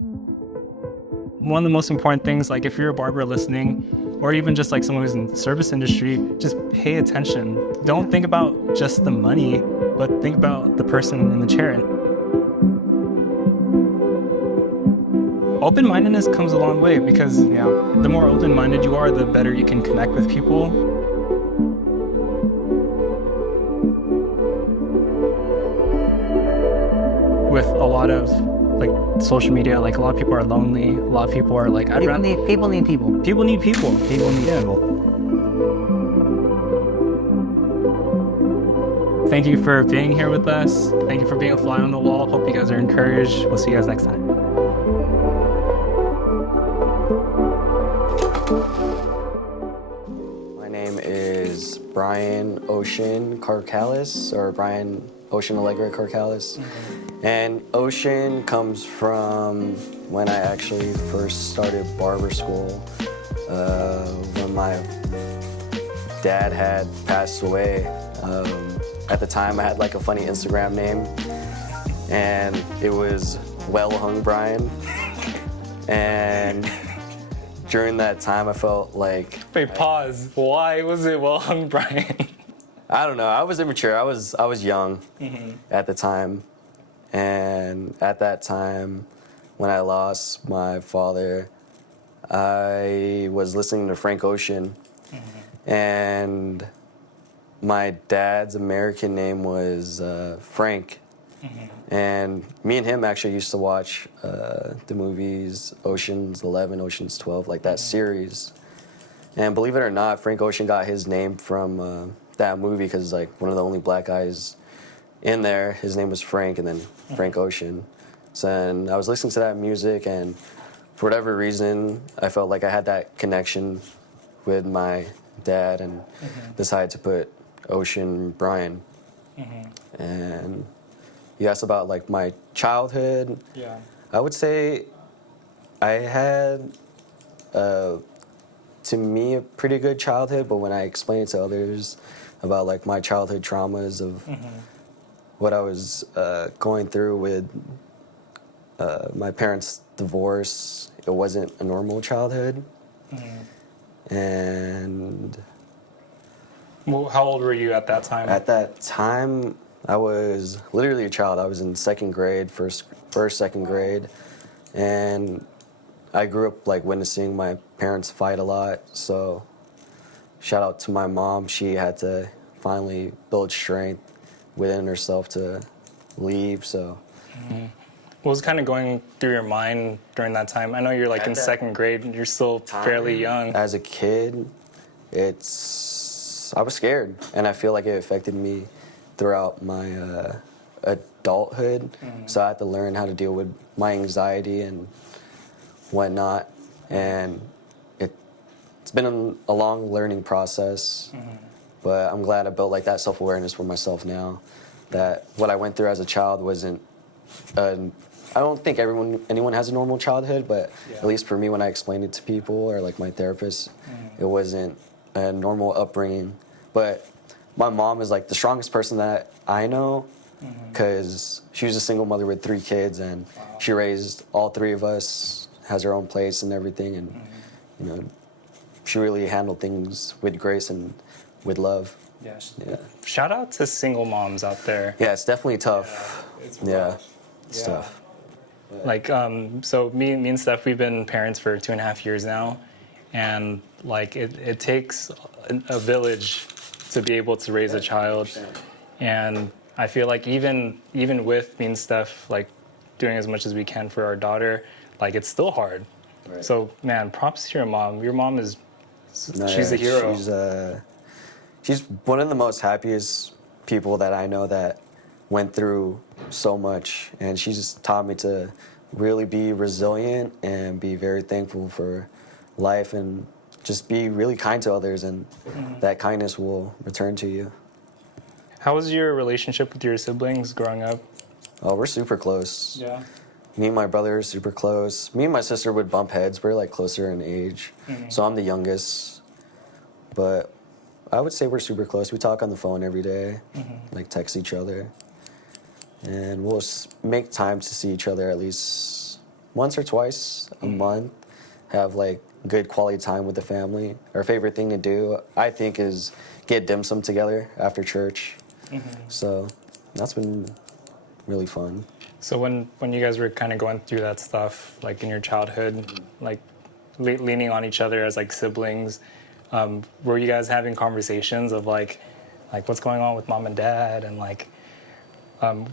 One of the most important things, like if you're a barber listening, or even just like someone who's in the service industry, just pay attention. Don't think about just the money, but think about the person in the chair. Open-mindedness comes a long way because the more open-minded you are, the better you can connect with people. With a lot of like social media, like a lot of people are lonely. A lot of people are like, people need people. People need people. People need people. Thank you for being here with us. Thank you for being a fly on the wall. Hope you guys are encouraged. We'll see you guys next time. My name is Bryan Ocean Carcallas, or Bryan Ocean Carcallas. And Ocean comes from when I actually first started barber school, when my dad had passed away. At the time, I had like a funny Instagram name, and it was Well Hung Bryan. And during that time, I felt like... Wait, pause. Why was it Well Hung Bryan? I don't know. I was immature. I was young at the time. And at that time, when I lost my father, I was listening to Frank Ocean. And my dad's American name was Frank. And me and him actually used to watch the movies Ocean's 11, Ocean's 12, like that series. And believe it or not, Frank Ocean got his name from that movie because like one of the only black guys in there, his name was Frank, and then Frank Ocean. So and I was listening to that music, and for whatever reason, I felt like I had that connection with my dad and decided to put Ocean Bryan. And you asked about like my childhood. Yeah. I would say I had, to me, a pretty good childhood, but when I explain it to others about like my childhood traumas of what I was going through with my parents' divorce, it wasn't a normal childhood. And Well, how old were you at that time? at that time, I was literally a child. I was in second grade, second grade, and I grew up like witnessing my parents fight a lot. So shout out to my mom. She had to finally build strength within herself to leave. So What was kind of going through your mind during that time? I know you're like in second grade and you're still fairly young. As a kid, I was scared, and I feel like it affected me throughout my adulthood. So I had to learn how to deal with my anxiety and whatnot. And it's been a long learning process, but I'm glad I built like that self-awareness for myself now, that what I went through as a child wasn't, I don't think anyone has a normal childhood, but at least for me, when I explained it to people or like my therapist, it wasn't a normal upbringing. But my mom is like the strongest person that I know, because she was a single mother with 3 kids, and she raised all 3 of us, has her own place and everything, and you know, she really handled things with grace and with love. Yes. Yeah. Shout out to single moms out there. Yeah, it's definitely tough. Yeah, It's tough. Like, so me and Steph, we've been parents for 2.5 years now, and like it takes a village to be able to raise a child, and I feel like even with me and Steph like doing as much as we can for our daughter, like it's still hard. Right. So man, props to your mom. Your mom is she's a hero. She's one of the most happiest people that I know that went through so much, and she's just taught me to really be resilient and be very thankful for life and just be really kind to others, and that kindness will return to you. How was your relationship with your siblings growing up? Oh, we're super close. Yeah. Me and my brother are super close. Me and my sister would bump heads. We're like closer in age. So I'm the youngest. But I would say we're super close. We talk on the phone every day, like text each other. And we'll make time to see each other at least once or twice a month, have like good quality time with the family. Our favorite thing to do, I think, is get dim sum together after church. So that's been really fun. So when you guys were kind of going through that stuff, like in your childhood, like leaning on each other as like siblings, were you guys having conversations of like what's going on with mom and dad, and like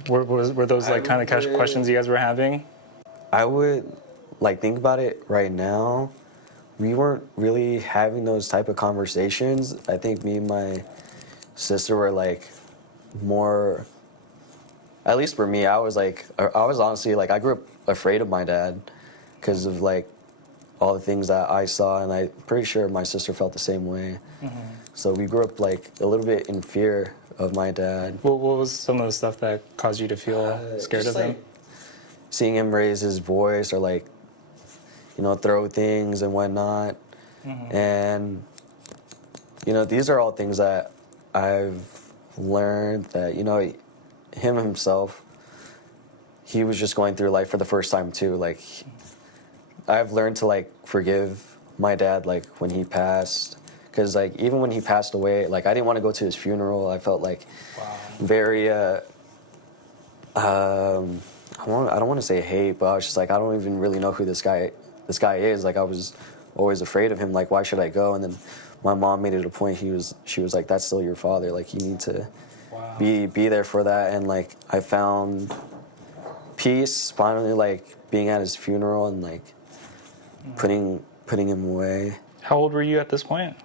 were those like kind of questions you guys were having? I would like think about it right now. We weren't really having those type of conversations. I think me and my sister were like more, at least for me, I was honestly like, I grew up afraid of my dad because of like all the things that I saw, and I'm pretty sure my sister felt the same way. So we grew up like a little bit in fear of my dad. What was some of the stuff that caused you to feel scared of him? Seeing him raise his voice or like, you know, throw things and whatnot. And, you know, these are all things that I've learned that, you know, him himself, he was just going through life for the first time too. Like, I've learned to like forgive my dad like when he passed, because like even when he passed away, like I didn't want to go to his funeral. I felt like very I don't want to say hate, but I was just like, I don't even really know who this guy is. Like I was always afraid of him. Like, why should I go? And then my mom made it a point. She was like, that's still your father. Like you need to be there for that. And like I found peace finally, like being at his funeral and like putting him away. How old were you at this point?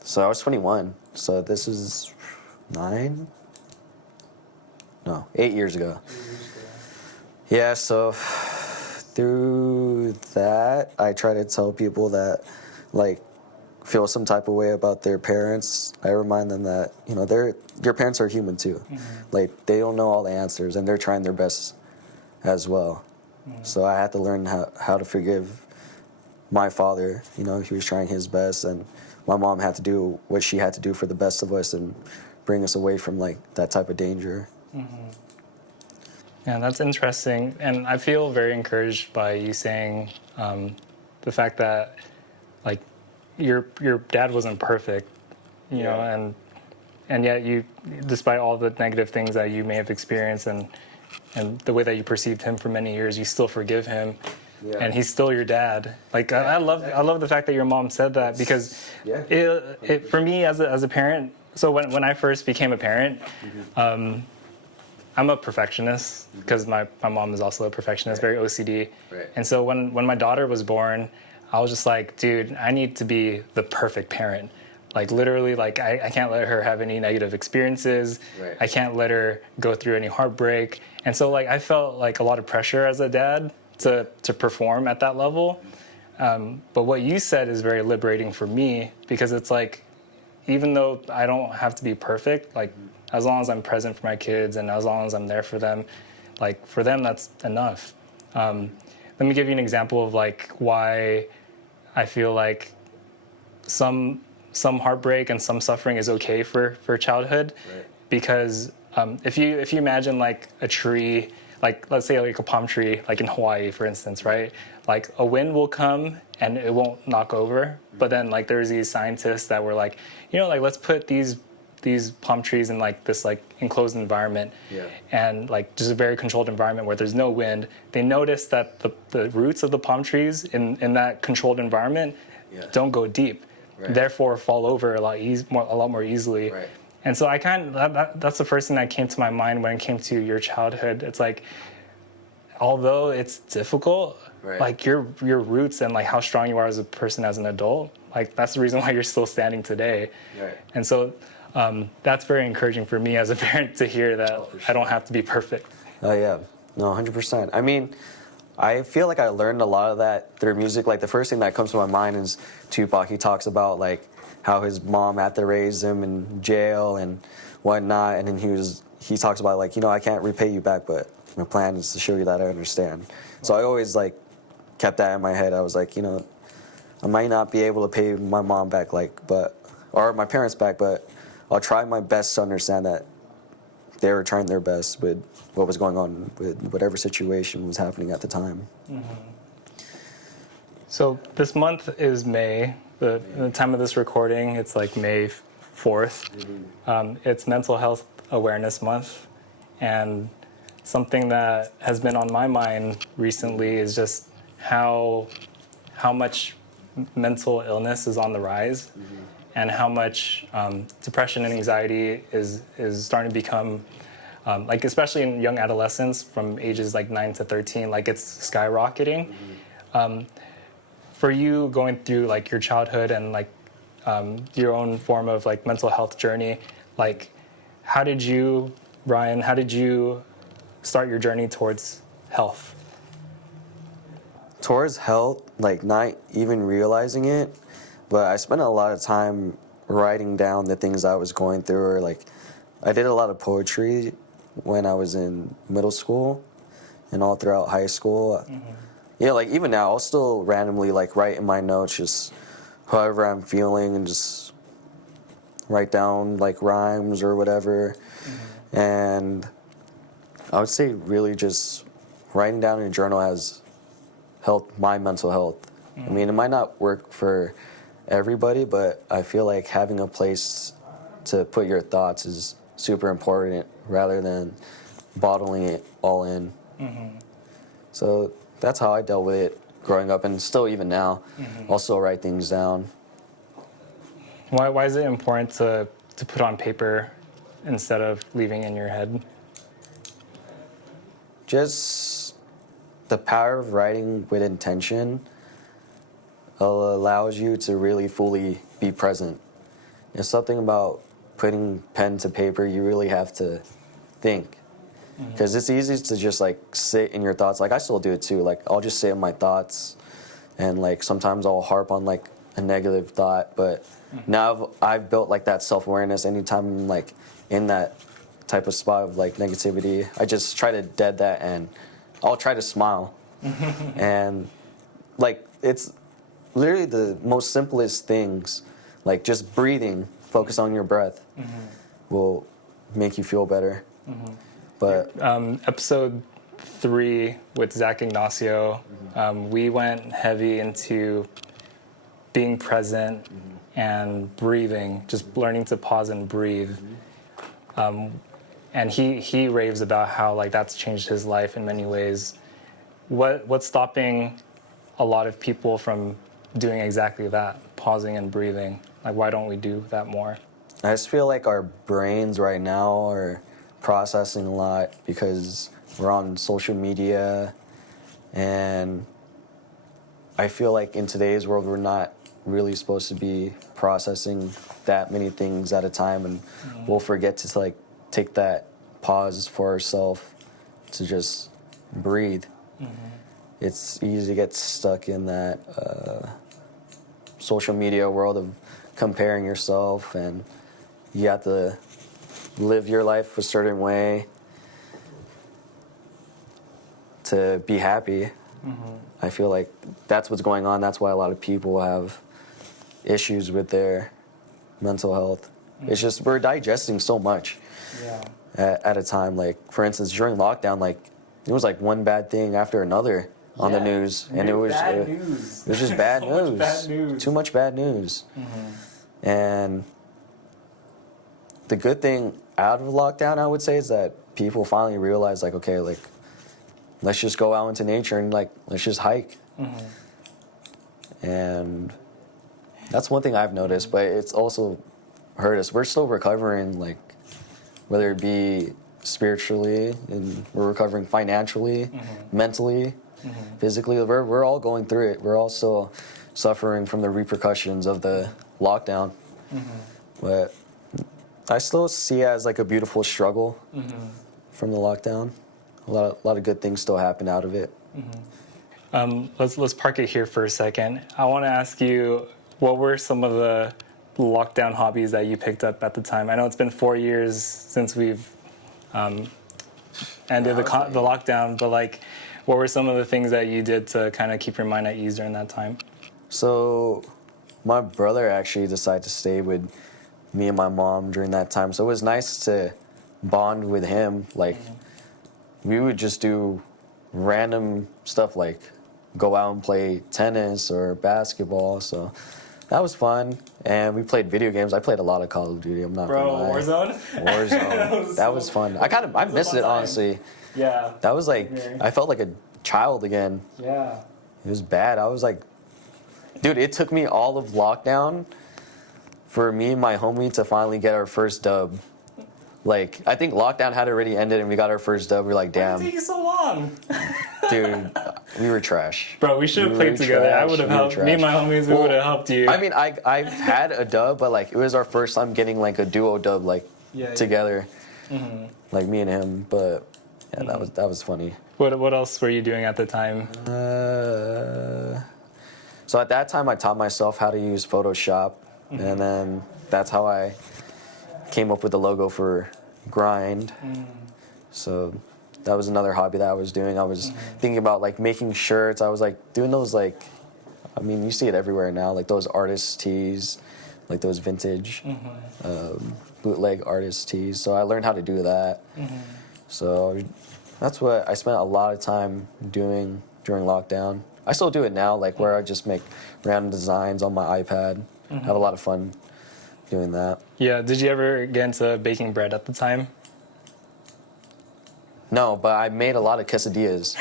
So I was 21. So this is 8 years ago. Yeah, so through that, I try to tell people that, like, feel some type of way about their parents. I remind them that, you know, your parents are human too. Like, they don't know all the answers, and they're trying their best as well. So I had to learn how to forgive my father. You know, he was trying his best, and my mom had to do what she had to do for the best of us and bring us away from, like, that type of danger. Yeah, that's interesting, and I feel very encouraged by you saying the fact that, like, your dad wasn't perfect, you know, and yet you, despite all the negative things that you may have experienced and the way that you perceived him for many years, you still forgive him, and he's still your dad. Like I love the fact that your mom said that, because it for me as a parent. So when I first became a parent. I'm a perfectionist because my mom is also a perfectionist, very OCD. And so when my daughter was born, I was just like, dude, I need to be the perfect parent. Like literally, like I can't let her have any negative experiences. I can't let her go through any heartbreak. And so like I felt like a lot of pressure as a dad to perform at that level. But what you said is very liberating for me, because it's like, even though I don't have to be perfect, like as long as I'm present for my kids and as long as I'm there for them, like for them, that's enough. Let me give you an example of like why I feel like some heartbreak and some suffering is okay for childhood. Because if you imagine like a tree, like let's say like a palm tree, like in Hawaii, for instance, right? Like a wind will come and it won't knock over. But then like there's these scientists that were like, you know, like let's put these palm trees in like this like enclosed environment, and like just a very controlled environment where there's no wind. They noticed that the roots of the palm trees in that controlled environment don't go deep, therefore fall over a lot more easily. And so that's the first thing that came to my mind when it came to your childhood. It's like, although it's difficult, like your roots and like how strong you are as a person, as an adult, like that's the reason why you're still standing today. And so that's very encouraging for me as a parent to hear that I don't have to be perfect. Oh yeah, no, 100%. I mean, I feel like I learned a lot of that through music. Like the first thing that comes to my mind is Tupac. He talks about like how his mom had to raise him in jail and whatnot, and then he talks about like, you know, I can't repay you back, but my plan is to show you that I understand. So I always like kept that in my head. I was like, you know, I might not be able to pay my mom back, or my parents back, but I'll try my best to understand that they were trying their best with what was going on with whatever situation was happening at the time. So this month is May. The time of this recording, it's like May 4th. It's Mental Health Awareness Month. And something that has been on my mind recently is just how much mental illness is on the rise, and how much depression and anxiety is starting to become, like especially in young adolescents from ages like 9 to 13, like it's skyrocketing. For you going through like your childhood and like your own form of like mental health journey, like how did you, Bryan, how did you start your journey towards health? Towards health, like not even realizing it, but I spent a lot of time writing down the things I was going through, or like I did a lot of poetry when I was in middle school and all throughout high school. Yeah, like even now, I'll still randomly like write in my notes just however I'm feeling and just write down like rhymes or whatever. And I would say really just writing down in a journal has helped my mental health. I mean, it might not work for everybody, but I feel like having a place to put your thoughts is super important rather than bottling it all in. So that's how I dealt with it growing up, and still even now, I'll still write things down. Why is it important to put on paper instead of leaving in your head? Just the power of writing with intention allows you to really fully be present. It's something about putting pen to paper, you really have to think. Because it's easy to just like sit in your thoughts. Like I still do it too. Like I'll just sit in my thoughts, and like sometimes I'll harp on like a negative thought. But now I've built like that self-awareness. Anytime I'm like in that type of spot of like negativity, I just try to dead that, and I'll try to smile. And like it's literally the most simplest things, like just breathing, focus on your breath, will make you feel better. But episode 3 with Zach Ignacio, we went heavy into being present and breathing, just learning to pause and breathe. And he raves about how like that's changed his life in many ways. What's stopping a lot of people from doing exactly that, pausing and breathing? Like, why don't we do that more? I just feel like our brains right now are processing a lot because we're on social media, and I feel like in today's world we're not really supposed to be processing that many things at a time, and we'll forget to like take that pause for ourselves to just breathe. It's easy to get stuck in that social media world of comparing yourself, and you have to live your life a certain way to be happy. I feel like that's what's going on. That's why a lot of people have issues with their mental health. It's just we're digesting so much at a time. Like, for instance, during lockdown, like it was like one bad thing after another on the news, and it was just bad news. Bad news. Too much bad news. And the good thing out of lockdown, I would say, is that people finally realize, like, okay, like, let's just go out into nature and, like, let's just hike. And that's one thing I've noticed, but it's also hurt us. We're still recovering, like, whether it be spiritually, and we're recovering financially, mentally, physically. We're all going through it. We're all still suffering from the repercussions of the lockdown. But I still see it as like a beautiful struggle from the lockdown. A lot of good things still happen out of it. Let's park it here for a second. I want to ask you, what were some of the lockdown hobbies that you picked up at the time? I know it's been 4 years since we've ended the lockdown, but like, what were some of the things that you did to kind of keep your mind at ease during that time? So my brother actually decided to stay with me and my mom during that time. So it was nice to bond with him. Like, we would just do random stuff like go out and play tennis or basketball. So that was fun. And we played video games. I played a lot of Call of Duty. I'm not Bro, gonna lie. Warzone? Warzone. That was fun. I missed it, honestly. Yeah. That was like, I felt like a child again. Yeah. It was bad. I was like, dude, it took me all of lockdown for me and my homie to finally get our first dub. Like, I think lockdown had already ended and we got our first dub. We're like, Why damn. did it take you so long? Dude, we were trash. Bro, we should have played together. I would have helped. Me and my homies, we would have helped you. I mean, I've had a dub, but like, it was our first time getting like a duo dub, like, together. Mm-hmm. Like me and him, but yeah, that was funny. What else were you doing at the time? So at that time, I taught myself how to use Photoshop, and then that's how I came up with the logo for Grind. So that was another hobby that I was doing. I was thinking about like making shirts. I was like doing those like, I mean, you see it everywhere now, like those artist tees, like those vintage bootleg artist tees. So I learned how to do that. So that's what I spent a lot of time doing during lockdown. I still do it now, like where I just make random designs on my iPad. Have a lot of fun doing that. Yeah, did you ever get into baking bread at the time? No, but I made a lot of quesadillas.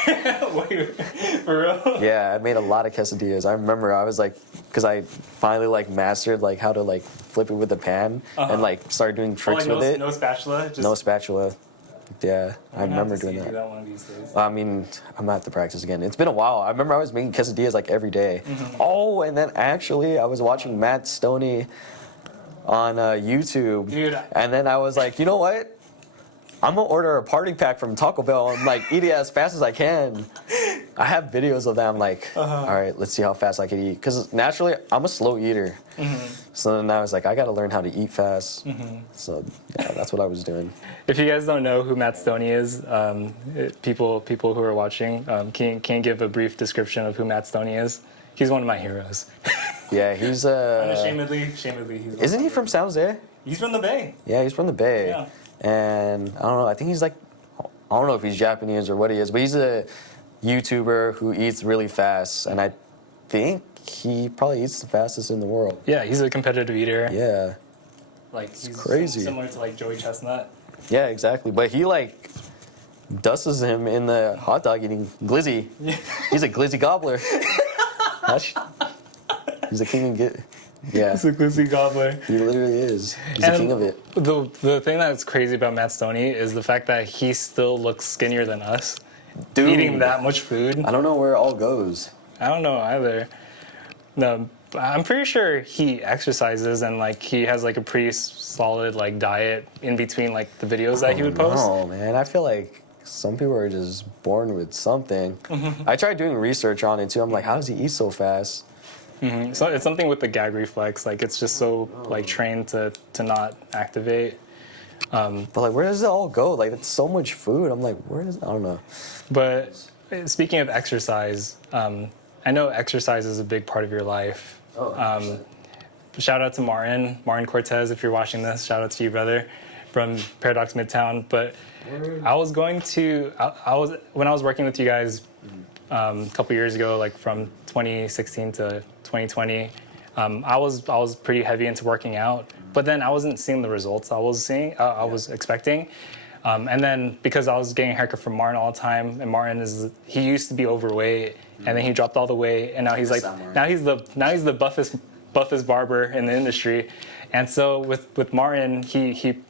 Wait, for real? Yeah, I made a lot of quesadillas. I remember I was like, because I finally like mastered like how to like flip it with the pan and like started doing tricks with it. No spatula? Just... No spatula. Yeah, I remember doing that. Do that one of these days. I mean, I'm gonna have to practice again. It's been a while. I remember I was making quesadillas like every day. Oh, and then actually I was watching Matt Stoney on YouTube. Dude. And then I was like, you know what? I'm gonna order a party pack from Taco Bell and like eat it as fast as I can. I have videos of that. I'm like, all right, let's see how fast I can eat. Because naturally, I'm a slow eater. So then I was like, I gotta learn how to eat fast. So yeah, that's what I was doing. If you guys don't know who Matt Stoney is, people who are watching, can you give a brief description of who Matt Stoney is? He's one of my heroes. Yeah, he's Unashamedly, he's isn't he from San Jose? He's from the Bay. Yeah, he's from the Bay. Yeah. And I don't know, I think he's like, I don't know if he's Japanese or what he is, but he's a YouTuber who eats really fast. And I think he probably eats the fastest in the world. Yeah, he's a competitive eater. Yeah. Like, he's crazy. Similar to like Joey Chestnut. Yeah, exactly. But he like dusts him in the hot dog eating glizzy. He's a glizzy gobbler. He's a king of yeah. He's a glizzy gobbler. He literally is. He's the king of it. The thing that's crazy about Matt Stoney is the fact that he still looks skinnier than us. Dude, eating that much food. I don't know where it all goes. I don't know either. No, I'm pretty sure he exercises and like he has like a pretty solid like diet in between like the videos that he would post. Oh man, I feel like some people are just born with something. I tried doing research on it too. I'm like, how does he eat so fast? So it's something with the gag reflex. Like it's just so like trained to not activate. But like, where does it all go? Like, it's so much food. I'm like, where is? I don't know. But speaking of exercise, I know exercise is a big part of your life. Shout out to Martin Cortez, if you're watching this. Shout out to you, brother, from Paradox Midtown. But I was going to, when I was working with you guys a couple years ago, like from 2016 to 2020, I was pretty heavy into working out, but then I wasn't seeing the results I was expecting. And then because I was getting a haircut from Martin all the time, and Martin he used to be overweight, and then he dropped all the weight, and now he's like he's the buffest barber in the industry. And so with Martin, he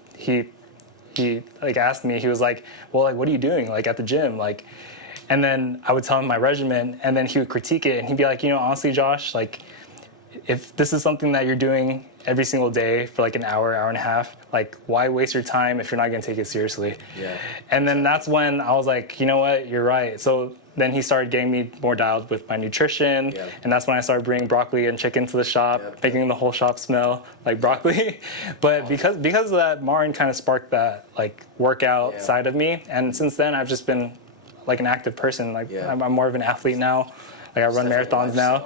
like asked me, he was like, well, like, what are you doing like at the gym, like? And then I would tell him my regimen, and then he would critique it, and he'd be like, honestly, Josh, like, if this is something that you're doing every single day for like an hour and a half, like, why waste your time if you're not going to take it seriously? Yeah. And then that's when I was like, you know what, you're right. So then he started getting me more dialed with my nutrition, and that's when I started bringing broccoli and chicken to the shop, making the whole shop smell like broccoli. But because of that, Martin kind of sparked that like workout side of me, and since then I've just been like an active person. Like I'm more of an athlete now. Like I run marathons now.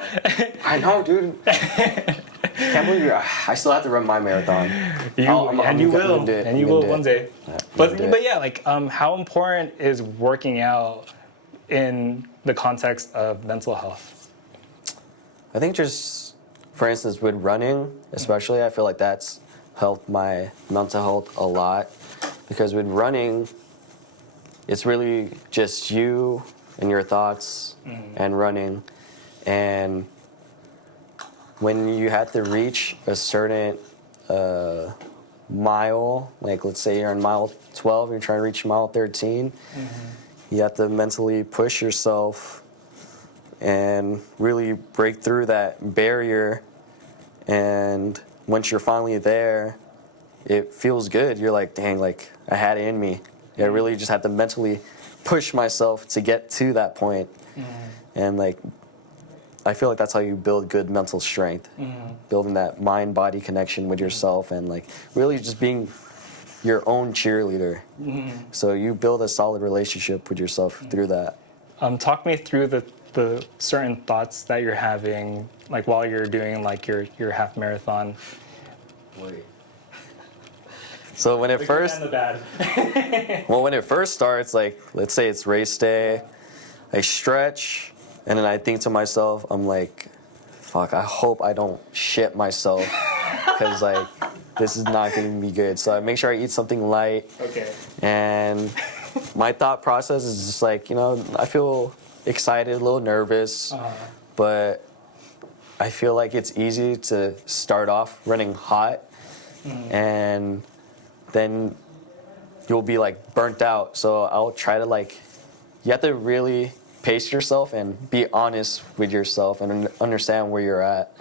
I know, dude. Can't believe I still have to run my marathon. You will one day. Yeah, But yeah, like how important is working out in the context of mental health? I think just, for instance, with running, especially, I feel like that's helped my mental health a lot. Because with running, it's really just you and your thoughts and running. And when you have to reach a certain mile, like let's say you're on mile 12, you're trying to reach mile 13, you have to mentally push yourself and really break through that barrier. And once you're finally there, it feels good. You're like, dang, like I had it in me. I really just had to mentally push myself to get to that point. And like, I feel like that's how you build good mental strength. Building that mind-body connection with yourself and like really just being your own cheerleader. So you build a solid relationship with yourself through that. Talk me through the certain thoughts that you're having, like while you're doing like your half marathon. Wait. So when it first, well, when it first starts, like let's say it's race day, I stretch, and then I think to myself, I'm like, fuck, I hope I don't shit myself, because like this is not going to be good. So I make sure I eat something light. Okay. And my thought process is just like, you know, I feel excited, a little nervous, but I feel like it's easy to start off running hot, and then you'll be like burnt out. So I'll try to like, you have to really pace yourself and be honest with yourself and understand where you're at.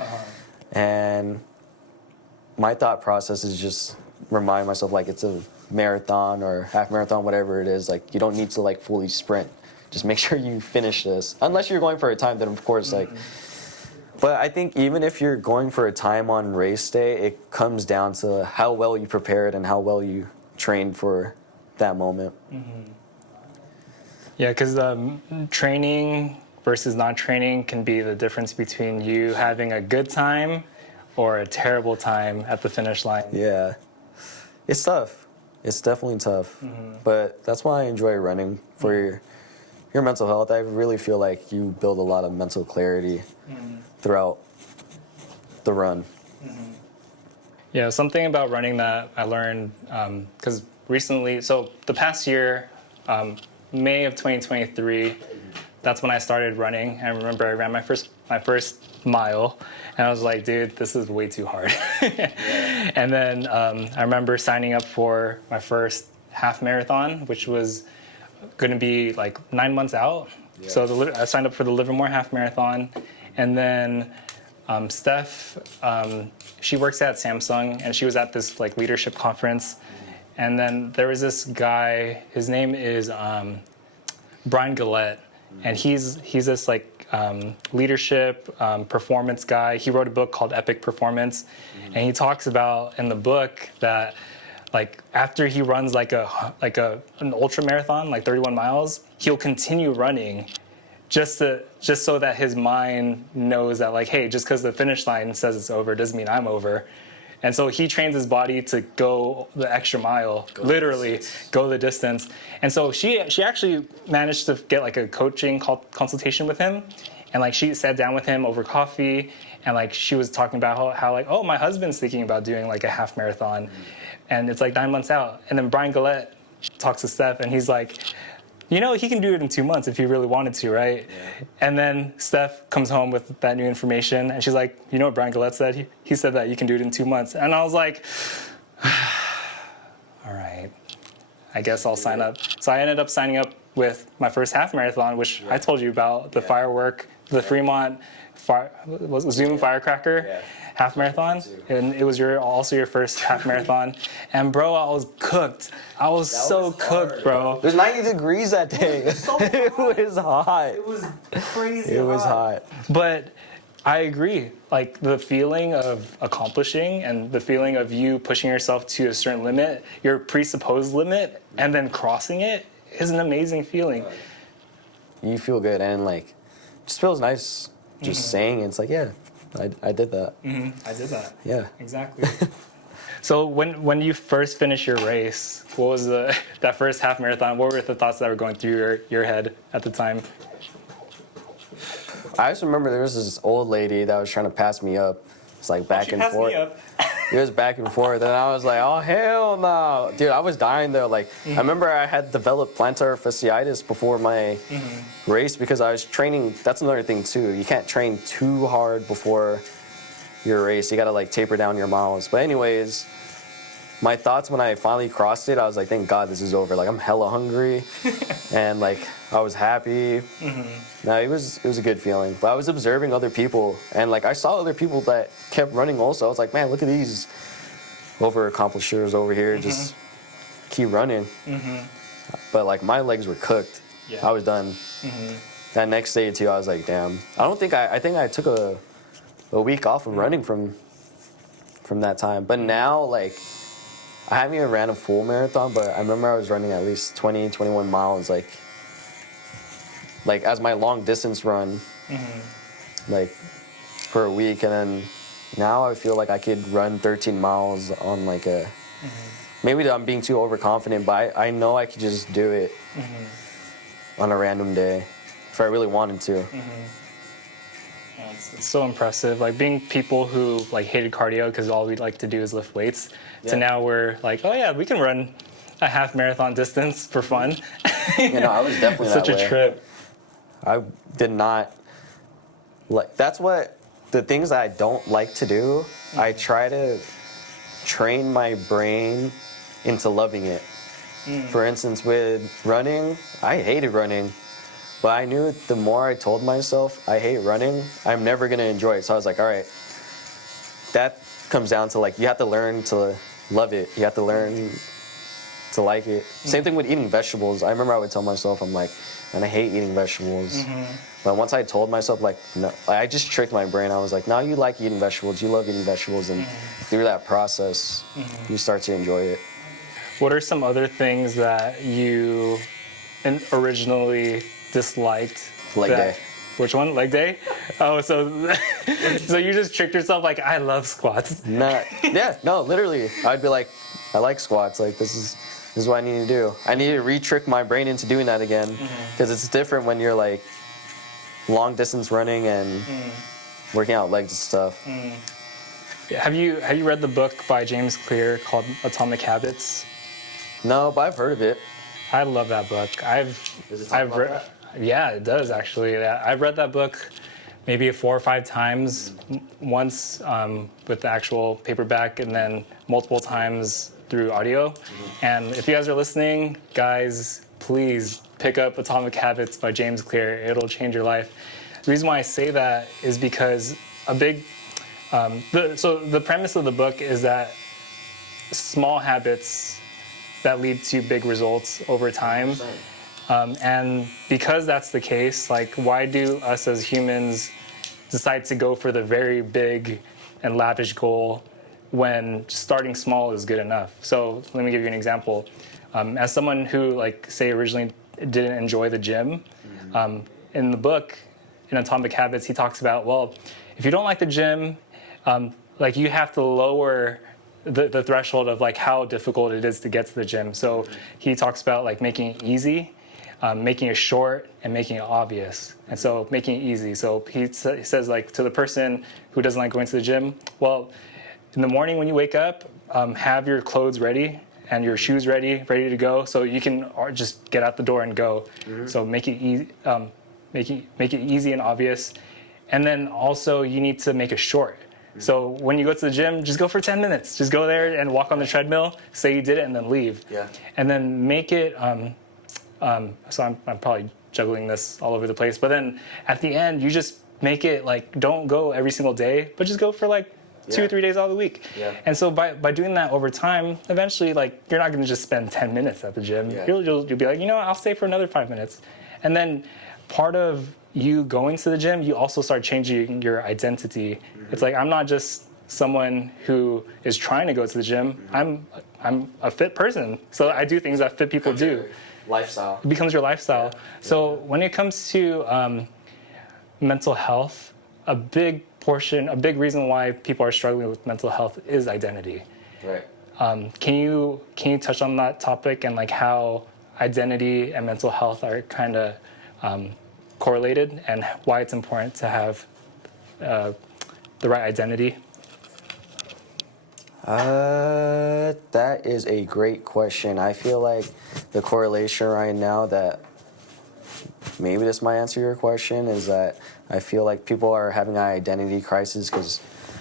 And my thought process is just remind myself like it's a marathon or half marathon, whatever it is. Like you don't need to like fully sprint. Just make sure you finish this. Unless you're going for a time, then of course like. But I think even if you're going for a time on race day, it comes down to how well you prepared and how well you trained for that moment. Yeah, because training versus not training can be the difference between you having a good time or a terrible time at the finish line. Yeah, it's tough. It's definitely tough. But that's why I enjoy running for your mental health. I really feel like you build a lot of mental clarity throughout the run. Yeah, something about running that I learned, because recently, so the past year, May of 2023, that's when I started running. I remember I ran my first mile, and I was like, dude, this is way too hard. And then I remember signing up for my first half marathon, which was going to be like 9 months out. So I signed up for the Livermore half marathon. And then Steph, she works at Samsung, and she was at this like leadership conference. And then there was this guy, his name is Bryan Gillette, and he's this like leadership performance guy. He wrote a book called Epic Performance, and he talks about in the book that like after he runs like an ultra marathon, like 31 miles, he'll continue running just so that his mind knows that like, hey, just because the finish line says it's over doesn't mean I'm over. And so he trains his body to go the extra mile, literally go the distance. And so she actually managed to get like a coaching consultation with him, and like she sat down with him over coffee, and like she was talking about how like, oh, my husband's thinking about doing like a half marathon, and it's like 9 months out. And then Bryan Gillette talks to Steph, and he's like, you know, he can do it in 2 months if he really wanted to, right? Yeah. And then Steph comes home with that new information, and she's like, you know what Bryan Gillette said? He said that you can do it in 2 months. And I was like, all right, I guess I'll sign up. So I ended up signing up with my first half marathon, which I told you about, the firework, the Fremont Zoom Firecracker half marathon. And it was also your first half marathon. And bro, I was cooked. I was so cooked, bro. It was 90 degrees that day. It was hot. It was crazy. It was hot. But I agree. Like the feeling of accomplishing and the feeling of you pushing yourself to a certain limit, your presupposed limit, and then crossing it is an amazing feeling. You feel good, and like, it just feels nice just saying it. It's like, yeah, I did that. I did that. Yeah. Exactly. So when you first finished your race, what was that first half marathon? What were the thoughts that were going through your head at the time? I just remember there was this old lady that was trying to pass me up. It's like back and forth. It was back and forth, and I was like, oh, hell no. Dude, I was dying there. Like, I remember I had developed plantar fasciitis before my race because I was training. That's another thing, too. You can't train too hard before your race. You got to, like, taper down your miles. But anyways, my thoughts when I finally crossed it, I was like, thank God this is over. Like, I'm hella hungry, and, like, I was happy. No, it was a good feeling. But I was observing other people, and like I saw other people that kept running also. I was like, man, look at these over-accomplishers over here, just keep running. But like my legs were cooked. Yeah. I was done. That next day too, I was like, damn. I think I took a week off of running from that time. But now, like, I haven't even ran a full marathon, but I remember I was running at least 20, 21 miles, like as my long distance run, like for a week. And then now I feel like I could run 13 miles on like maybe I'm being too overconfident, but I know I could just do it on a random day if I really wanted to. Yeah, it's so impressive. Like being people who like hated cardio because all we'd like to do is lift weights, to now we're like, oh yeah, we can run a half marathon distance for fun. You know, I was definitely such a trip. I did not like. That's what the things that I don't like to do. I try to train my brain into loving it. For instance, with running, I hated running. But I knew the more I told myself I hate running, I'm never going to enjoy it. So I was like, all right, that comes down to like, you have to learn to love it. You have to learn to like it. Same thing with eating vegetables. I remember I would tell myself, I'm like, and I hate eating vegetables. But once I told myself, like, no, I just tricked my brain. I was like, no, you like eating vegetables. You love eating vegetables. And through that process, you start to enjoy it. What are some other things that you originally disliked? Leg day. Which one? Leg day? Oh, so so you just tricked yourself like, I love squats. No, literally. I'd be like, I like squats. Like, this is what I need to do. I need to re-trick my brain into doing that again. Because it's different when you're like long distance running and working out legs and stuff. Have you read the book by James Clear called Atomic Habits? No, but I've heard of it. I love that book. Yeah, it does actually. I've read that book maybe 4 or 5 times. Once with the actual paperback, and then multiple times through audio. And if you guys are listening, guys, please pick up Atomic Habits by James Clear. It'll change your life. The reason why I say that is because the premise of the book is that small habits that lead to big results over time. And because that's the case, like, why do us as humans decide to go for the very big and lavish goal when starting small is good enough? So let me give you an example. As someone who, like, say, originally didn't enjoy the gym, in the book, in Atomic Habits, he talks about, well, if you don't like the gym, like, you have to lower the threshold of like how difficult it is to get to the gym. So he talks about like making it easy, making it short, and making it obvious. And so making it easy. So he says, like, to the person who doesn't like going to the gym, well, in the morning when you wake up, have your clothes ready and your shoes ready to go, so you can just get out the door and go. So make it easy, make it easy and obvious. And then also you need to make it short. So when you go to the gym, just go for 10 minutes. Just go there and walk on the treadmill, say you did it, and then leave. Yeah. And then make it, so I'm probably juggling this all over the place, but then at the end, you just make it like, don't go every single day, but just go for like 2 or 3 days out of the week. Yeah. And so by doing that over time, eventually, like, you're not going to just spend 10 minutes at the gym. Yeah. You'll be like, you know what, I'll stay for another 5 minutes. And then part of you going to the gym, you also start changing your identity. It's like, I'm not just someone who is trying to go to the gym. I'm a fit person. So I do things that fit people do. Lifestyle. It becomes your lifestyle. Yeah. So when it comes to mental health, a big reason why people are struggling with mental health is identity. Right. Can you touch on that topic and like how identity and mental health are kind of correlated, and why it's important to have the right identity? That is a great question. I feel like the correlation right now that maybe this might answer your question is that I feel like people are having an identity crisis because,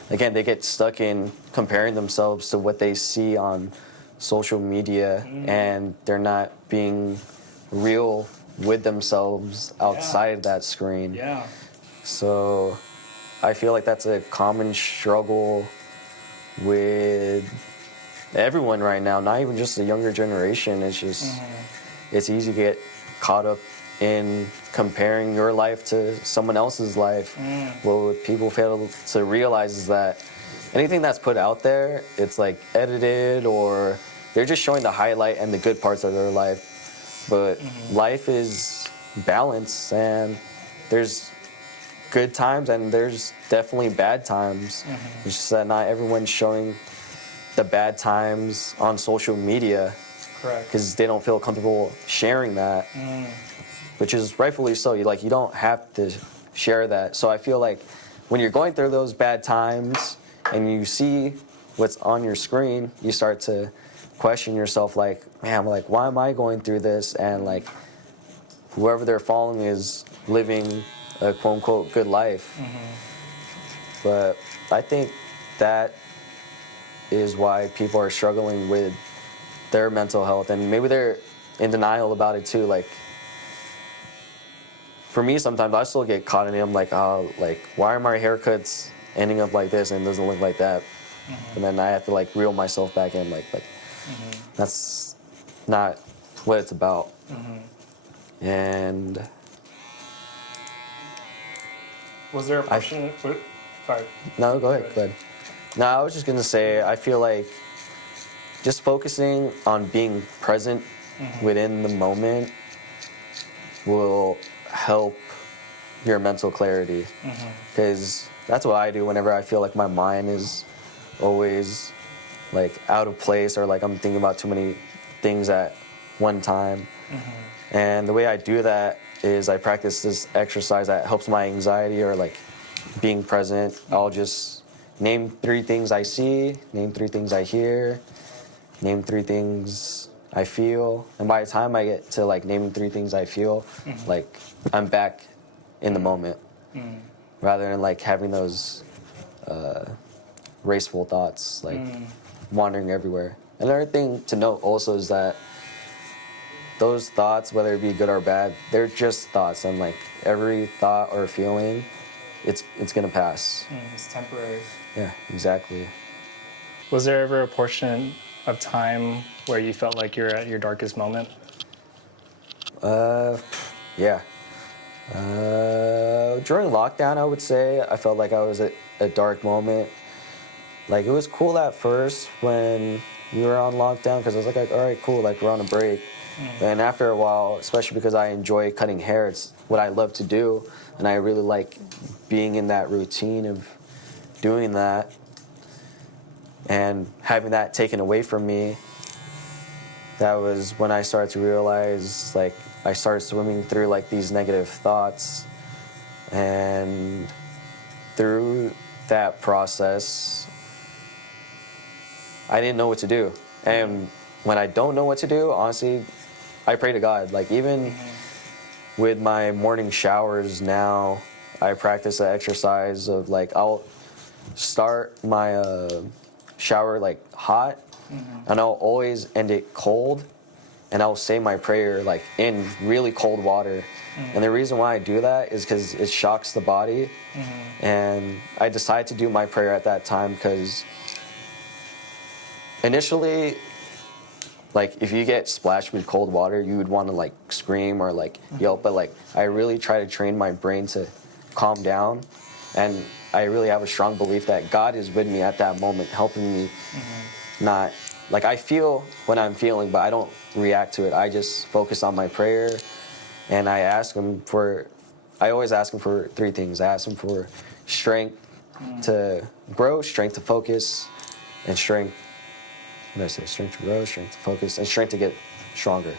again, they get stuck in comparing themselves to what they see on social media, and they're not being real with themselves outside of that screen. Yeah. So I feel like that's a common struggle with everyone right now, not even just the younger generation. It's just, it's easy to get caught up in comparing your life to someone else's life. What people fail to realize is that anything that's put out there, it's like edited, or they're just showing the highlight and the good parts of their life. But life is balance, and there's good times and there's definitely bad times. It's just that not everyone's showing the bad times on social media. Correct. Because they don't feel comfortable sharing that, which is rightfully so. You don't have to share that. So I feel like when you're going through those bad times and you see what's on your screen, you start to question yourself, like, man, like, why am I going through this? And like, whoever they're following is living a quote unquote good life. But I think that is why people are struggling with their mental health, and maybe they're in denial about it too. Like, for me, sometimes I still get caught in it. I'm like, oh, like, why are my haircuts ending up like this and it doesn't look like that? And then I have to like reel myself back in, like that's not what it's about. And Was there a question? Sorry. no, go ahead. No, I was just gonna say, I feel like just focusing on being present within the moment will help your mental clarity. Because that's what I do whenever I feel like my mind is always like out of place, or like I'm thinking about too many things at one time. And the way I do that is I practice this exercise that helps my anxiety, or like being present. I'll just name 3 things I see, name 3 things I hear, name 3 things I feel. And by the time I get to like naming 3 things I feel, like I'm back in the moment, rather than like having those raceful thoughts, like wandering everywhere. Another thing to note also is that those thoughts, whether it be good or bad, they're just thoughts, and like every thought or feeling, it's gonna pass. It's temporary. Yeah, exactly. Was there ever a portion of time where you felt like you're at your darkest moment? Yeah. During lockdown, I would say I felt like I was at a dark moment. Like, it was cool at first when we were on lockdown, because I was like, all right, cool, like we're on a break. And after a while, especially because I enjoy cutting hair, it's what I love to do, and I really like being in that routine of doing that, and having that taken away from me, that was when I started to realize, like, I started swimming through like these negative thoughts, and through that process, I didn't know what to do. And when I don't know what to do, honestly, I pray to God. Like, even with my morning showers now, I practice the exercise of like, I'll start my shower like hot, and I'll always end it cold, and I'll say my prayer like in really cold water. And the reason why I do that is because it shocks the body. And I decided to do my prayer at that time because initially, like, if you get splashed with cold water, you would want to like scream or like yelp, but like I really try to train my brain to calm down, and I really have a strong belief that God is with me at that moment, helping me not, like, I feel what I'm feeling, but I don't react to it. I just focus on my prayer, and I always ask him for 3 things. I ask him for strength to grow, strength to focus, and strength what did I say? Strength to grow, strength to focus, and strength to get stronger.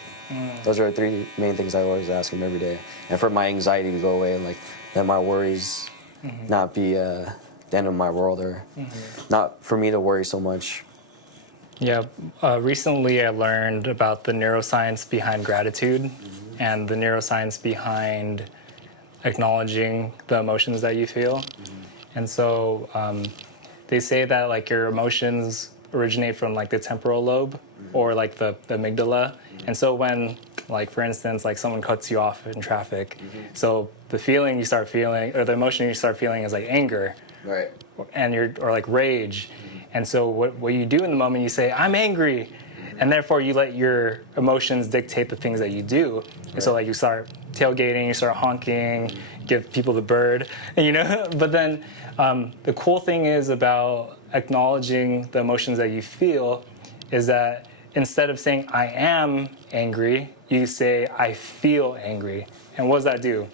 Those are the 3 main things I always ask him every day. And for my anxiety to go away, and like let my worries not be the end of my world, or not for me to worry so much. Yeah, recently I learned about the neuroscience behind gratitude and the neuroscience behind acknowledging the emotions that you feel. And so they say that like your emotions originate from like the temporal lobe or like the amygdala. And so when, like for instance, like someone cuts you off in traffic, so the feeling you start feeling, or the emotion you start feeling is like anger, Right. and or like rage. And so what you do in the moment, you say, I'm angry. And therefore you let your emotions dictate the things that you do. And so like you start tailgating, you start honking, give people the bird, you know? But then the cool thing is about acknowledging the emotions that you feel is that instead of saying I am angry, you say I feel angry. And what does that do?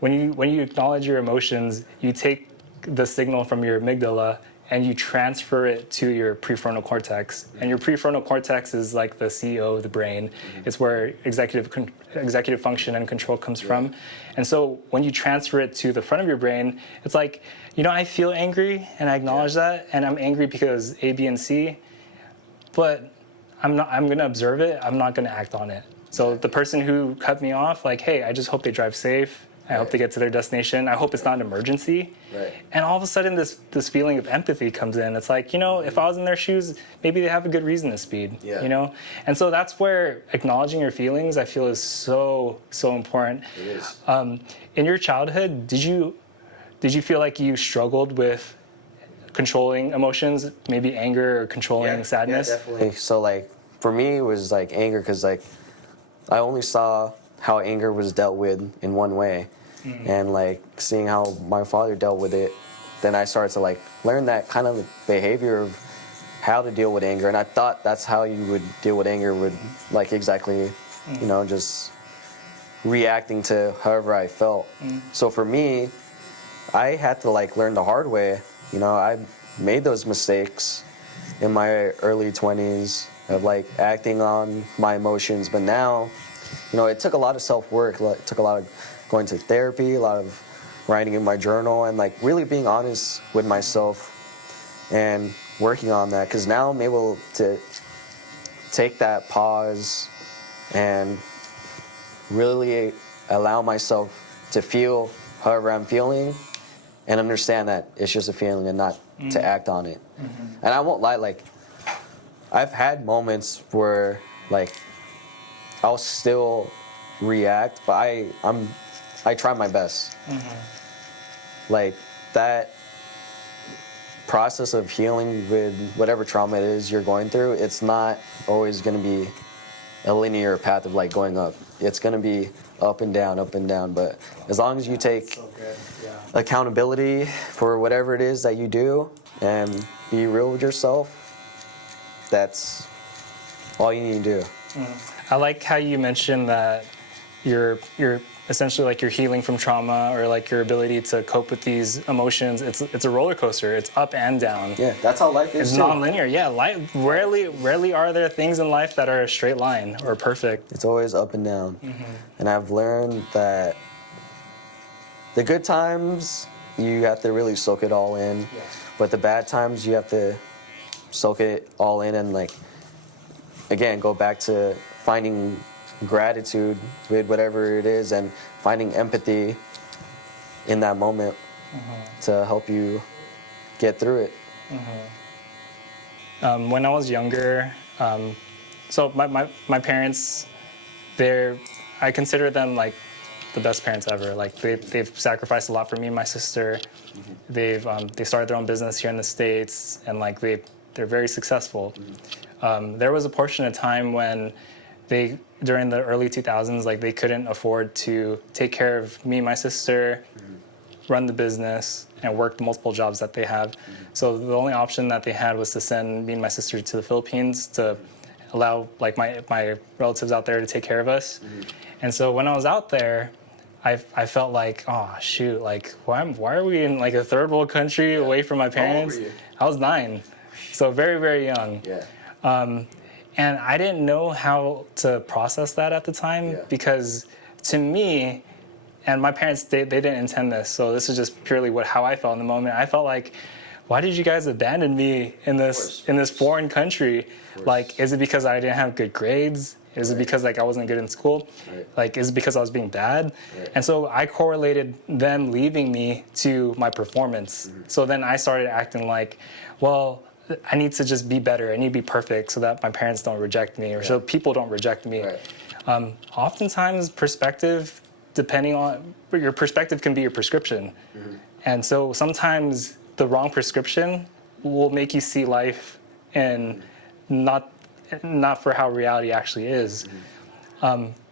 When you acknowledge your emotions, you take the signal from your amygdala and you transfer it to your prefrontal cortex. And your prefrontal cortex is like the CEO of the brain. It's where executive function and control comes from. And so when you transfer it to the front of your brain, it's like, you know, I feel angry and I acknowledge that, and I'm angry because A, B, and C, but I'm gonna observe it, I'm not gonna act on it. So the person who cut me off, like, hey, I just hope they drive safe. I hope they get to their destination. I hope it's not an emergency. Right. And all of a sudden, this feeling of empathy comes in. It's like, you know, if I was in their shoes, maybe they have a good reason to speed. Yeah. You know, and so that's where acknowledging your feelings, I feel, is so important. It is. In your childhood, did you feel like you struggled with controlling emotions, maybe anger or controlling sadness? Yeah, definitely. So like for me, it was like anger, because like I only saw how anger was dealt with in one way. And like seeing how my father dealt with it, then I started to like learn that kind of behavior of how to deal with anger. And I thought that's how you would deal with anger, with like exactly, you know, just reacting to however I felt. So for me, I had to like learn the hard way. You know, I made those mistakes in my early 20s of like acting on my emotions. But now, you know, it took a lot of self-work. It took a lot of going to therapy, a lot of writing in my journal, and like really being honest with myself and working on that. Because now I'm able to take that pause and really allow myself to feel however I'm feeling and understand that it's just a feeling and not to act on it. And I won't lie, like, I've had moments where, like, I'll still react, but I try my best. Like, that process of healing with whatever trauma it is you're going through, it's not always going to be a linear path of, like, going up. It's going to be up and down, but as long as you take accountability for whatever it is that you do and be real with yourself, that's all you need to do. I like how you mentioned that you're essentially like you're healing from trauma, or like your ability to cope with these emotions. It's a roller coaster. It's up and down. Yeah, that's how life is. It's non-linear. Yeah, life rarely are there things in life that are a straight line or perfect. It's always up and down. And I've learned that the good times, you have to really soak it all in. But the bad times, you have to soak it all in and, like, again, go back to finding gratitude with whatever it is and finding empathy in that moment to help you get through it. When I was younger, so my parents, I consider them like the best parents ever. Like they've sacrificed a lot for me and my sister. They started their own business here in the States, and like they're very successful. There was a portion of time when during the early 2000s, like they couldn't afford to take care of me and my sister, run the business, and work the multiple jobs that they have. So the only option that they had was to send me and my sister to the Philippines to allow like my relatives out there to take care of us. And so when I was out there, I felt like, oh shoot, like why are we in like a third world country away from my parents? How old were you? I was 9, so very, very young. Yeah. And I didn't know how to process that at the time because to me, and my parents, they didn't intend this. So this is just purely how I felt in the moment. I felt like, why did you guys abandon me in this foreign country? Like, is it because I didn't have good grades? Is it because like I wasn't good in school? Like, is it because I was being bad? And so I correlated them leaving me to my performance. So then I started acting like, well, I need to just be better. I need to be perfect so that my parents don't reject me or so people don't reject me. Oftentimes perspective, depending on your perspective can be your prescription. And so sometimes the wrong prescription will make you see life and not for how reality actually is.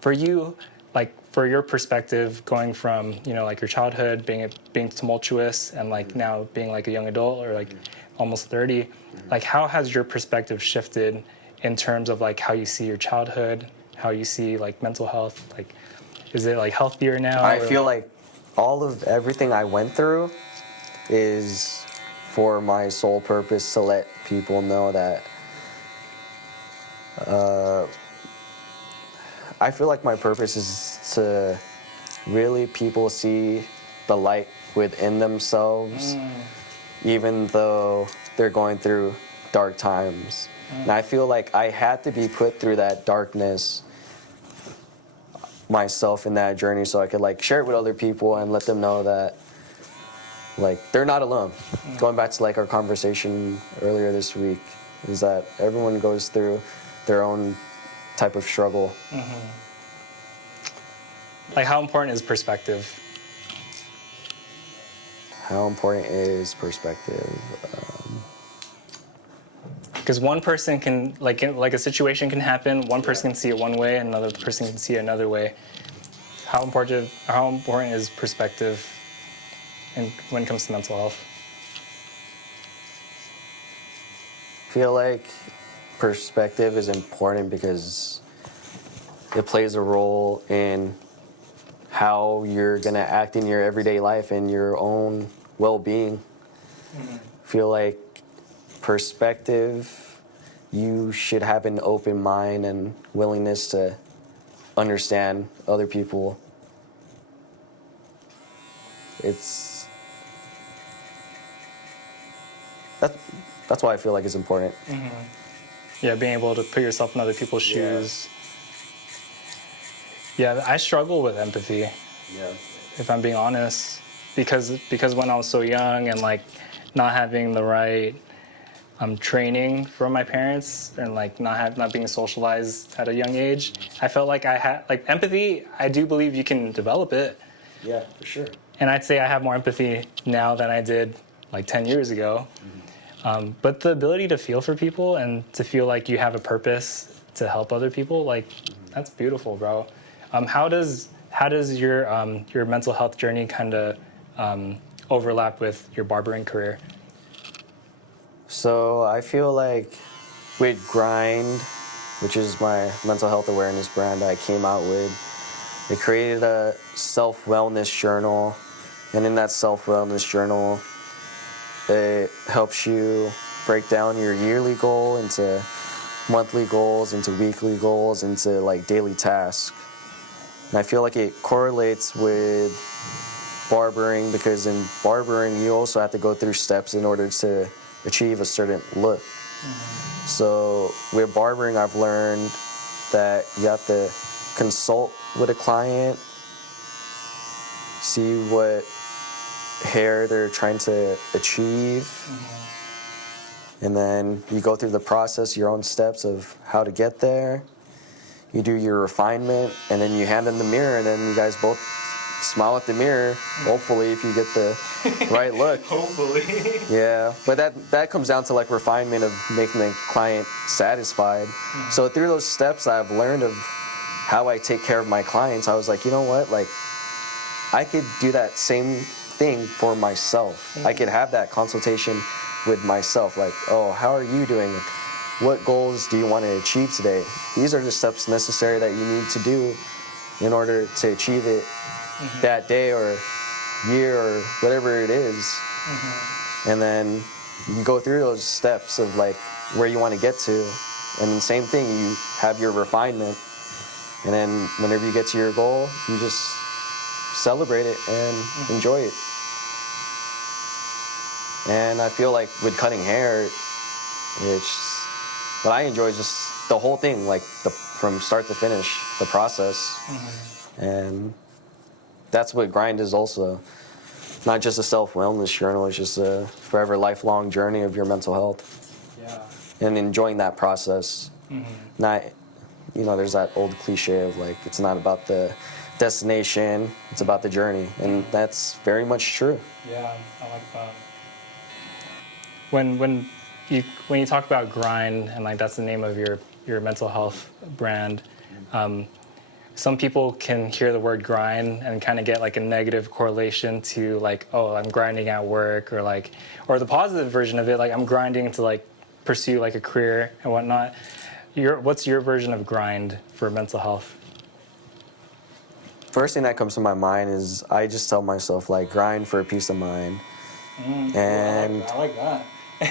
For you, like for your perspective, going from like your childhood being tumultuous and like now being like a young adult or like almost 30, like how has your perspective shifted in terms of like how you see your childhood, how you see like mental health? Like, is it like healthier now? I feel like everything I went through is for my sole purpose to let people know that I feel like my purpose is to really people see the light within themselves, even though they're going through dark times. And I feel like I had to be put through that darkness myself in that journey so I could like share it with other people and let them know that like they're not alone. Going back to like our conversation earlier this week is that everyone goes through their own type of struggle. Like how important is perspective? How important is perspective? Because one person can like a situation can happen, one person can see it one way, another person can see it another way. How important is perspective when it comes to mental health? I feel like perspective is important because it plays a role in how you're gonna act in your everyday life and your own well-being. I feel like perspective, you should have an open mind and willingness to understand other people. That's why I feel like it's important. Yeah, being able to put yourself in other people's shoes. Yeah, I struggle with empathy. If I'm being honest, because when I was so young and like not having the right training from my parents and like not being socialized at a young age, I felt like I had like empathy. I do believe you can develop it. Yeah, for sure. And I'd say I have more empathy now than I did like 10 years ago. But the ability to feel for people and to feel like you have a purpose to help other people, like that's beautiful, bro. How does your mental health journey kind of overlap with your barbering career? So I feel like with Grind, which is my mental health awareness brand I came out with, they created a self-wellness journal. And in that self-wellness journal, it helps you break down your yearly goal into monthly goals, into weekly goals, into like daily tasks. And I feel like it correlates with barbering because in barbering, you also have to go through steps in order to achieve a certain look. So with barbering, I've learned that you have to consult with a client, see what hair they're trying to achieve, and then you go through the process, your own steps of how to get there. You do your refinement, and then you hand in the mirror, and then you guys both smile at the mirror, hopefully, if you get the right look. Hopefully. Yeah, but that comes down to like refinement of making the client satisfied. So through those steps I've learned of how I take care of my clients, I was like, you know what, like I could do that same thing for myself. I could have that consultation with myself, like, oh, how are you doing? What goals do you want to achieve today? These are the steps necessary that you need to do in order to achieve it that day or year or whatever it is. And then you go through those steps of like where you want to get to, And then same thing, you have your refinement, and then whenever you get to your goal, you just celebrate it and enjoy it. And I feel like with cutting hair, it's what I enjoy is just the whole thing, like from start to finish, the process. And that's what grind is also. Not just a self-wellness journal, it's just a forever lifelong journey of your mental health. Yeah. And enjoying that process. Not, there's that old cliche of like, it's not about the destination, it's about the journey. And that's very much true. Yeah, I like that. When you talk about grind, and like that's the name of your mental health brand, some people can hear the word grind and kind of get like a negative correlation to like, oh, I'm grinding at work, or the positive version of it, like I'm grinding to like pursue like a career and whatnot. What's your version of grind for mental health? First thing that comes to my mind is I just tell myself like grind for a peace of mind. And I like that.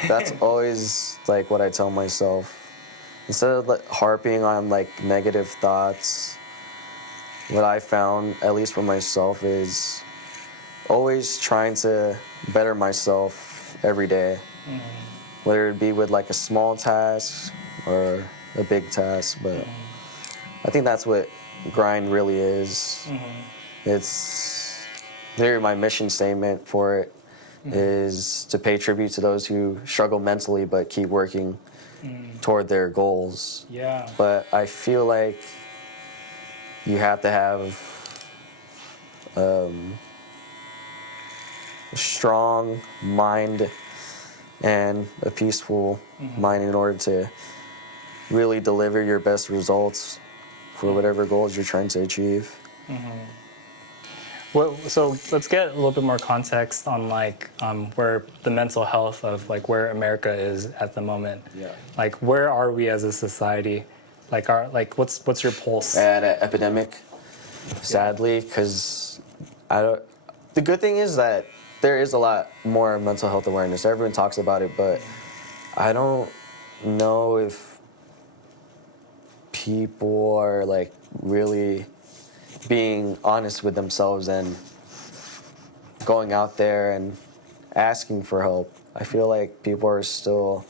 That's always like what I tell myself. Instead of like harping on like negative thoughts, what I found, at least for myself, is always trying to better myself every day. Whether it be with like a small task or a big task, but I think that's what grind really is. It's literally my mission statement for it is to pay tribute to those who struggle mentally but keep working toward their goals. Yeah. But I feel like you have to have a strong mind and a peaceful mind in order to really deliver your best results for whatever goals you're trying to achieve. Well, so let's get a little bit more context on like where the mental health of like where America is at the moment. Yeah. Like where are we as a society? Like what's your pulse? At an epidemic, sadly, because the good thing is that there is a lot more mental health awareness. Everyone talks about it, but I don't know if people are like really being honest with themselves and going out there and asking for help. I feel like people are still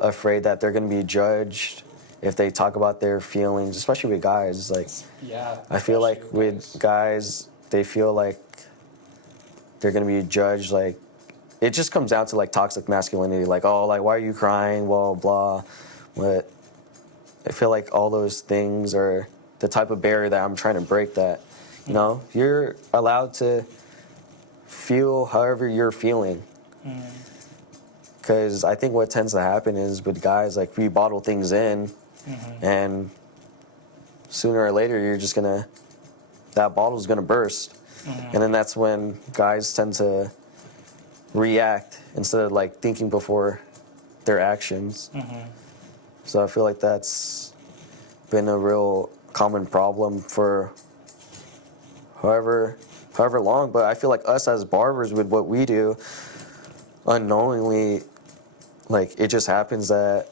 afraid that they're going to be judged if they talk about their feelings, especially with guys. Like, Yeah. I feel like with guys, they feel like they're going to be judged. Like, it just comes down to like toxic masculinity. Like, oh, like, why are you crying? Blah, blah. But I feel like all those things are the type of barrier that I'm trying to break. That, you're allowed to feel however you're feeling. Because I think what tends to happen is with guys, like, we bottle things in, and sooner or later that bottle's gonna burst. And then that's when guys tend to react instead of like thinking before their actions. So I feel like that's been a real common problem for however long. But I feel like us as barbers, with what we do, unknowingly, like, it just happens that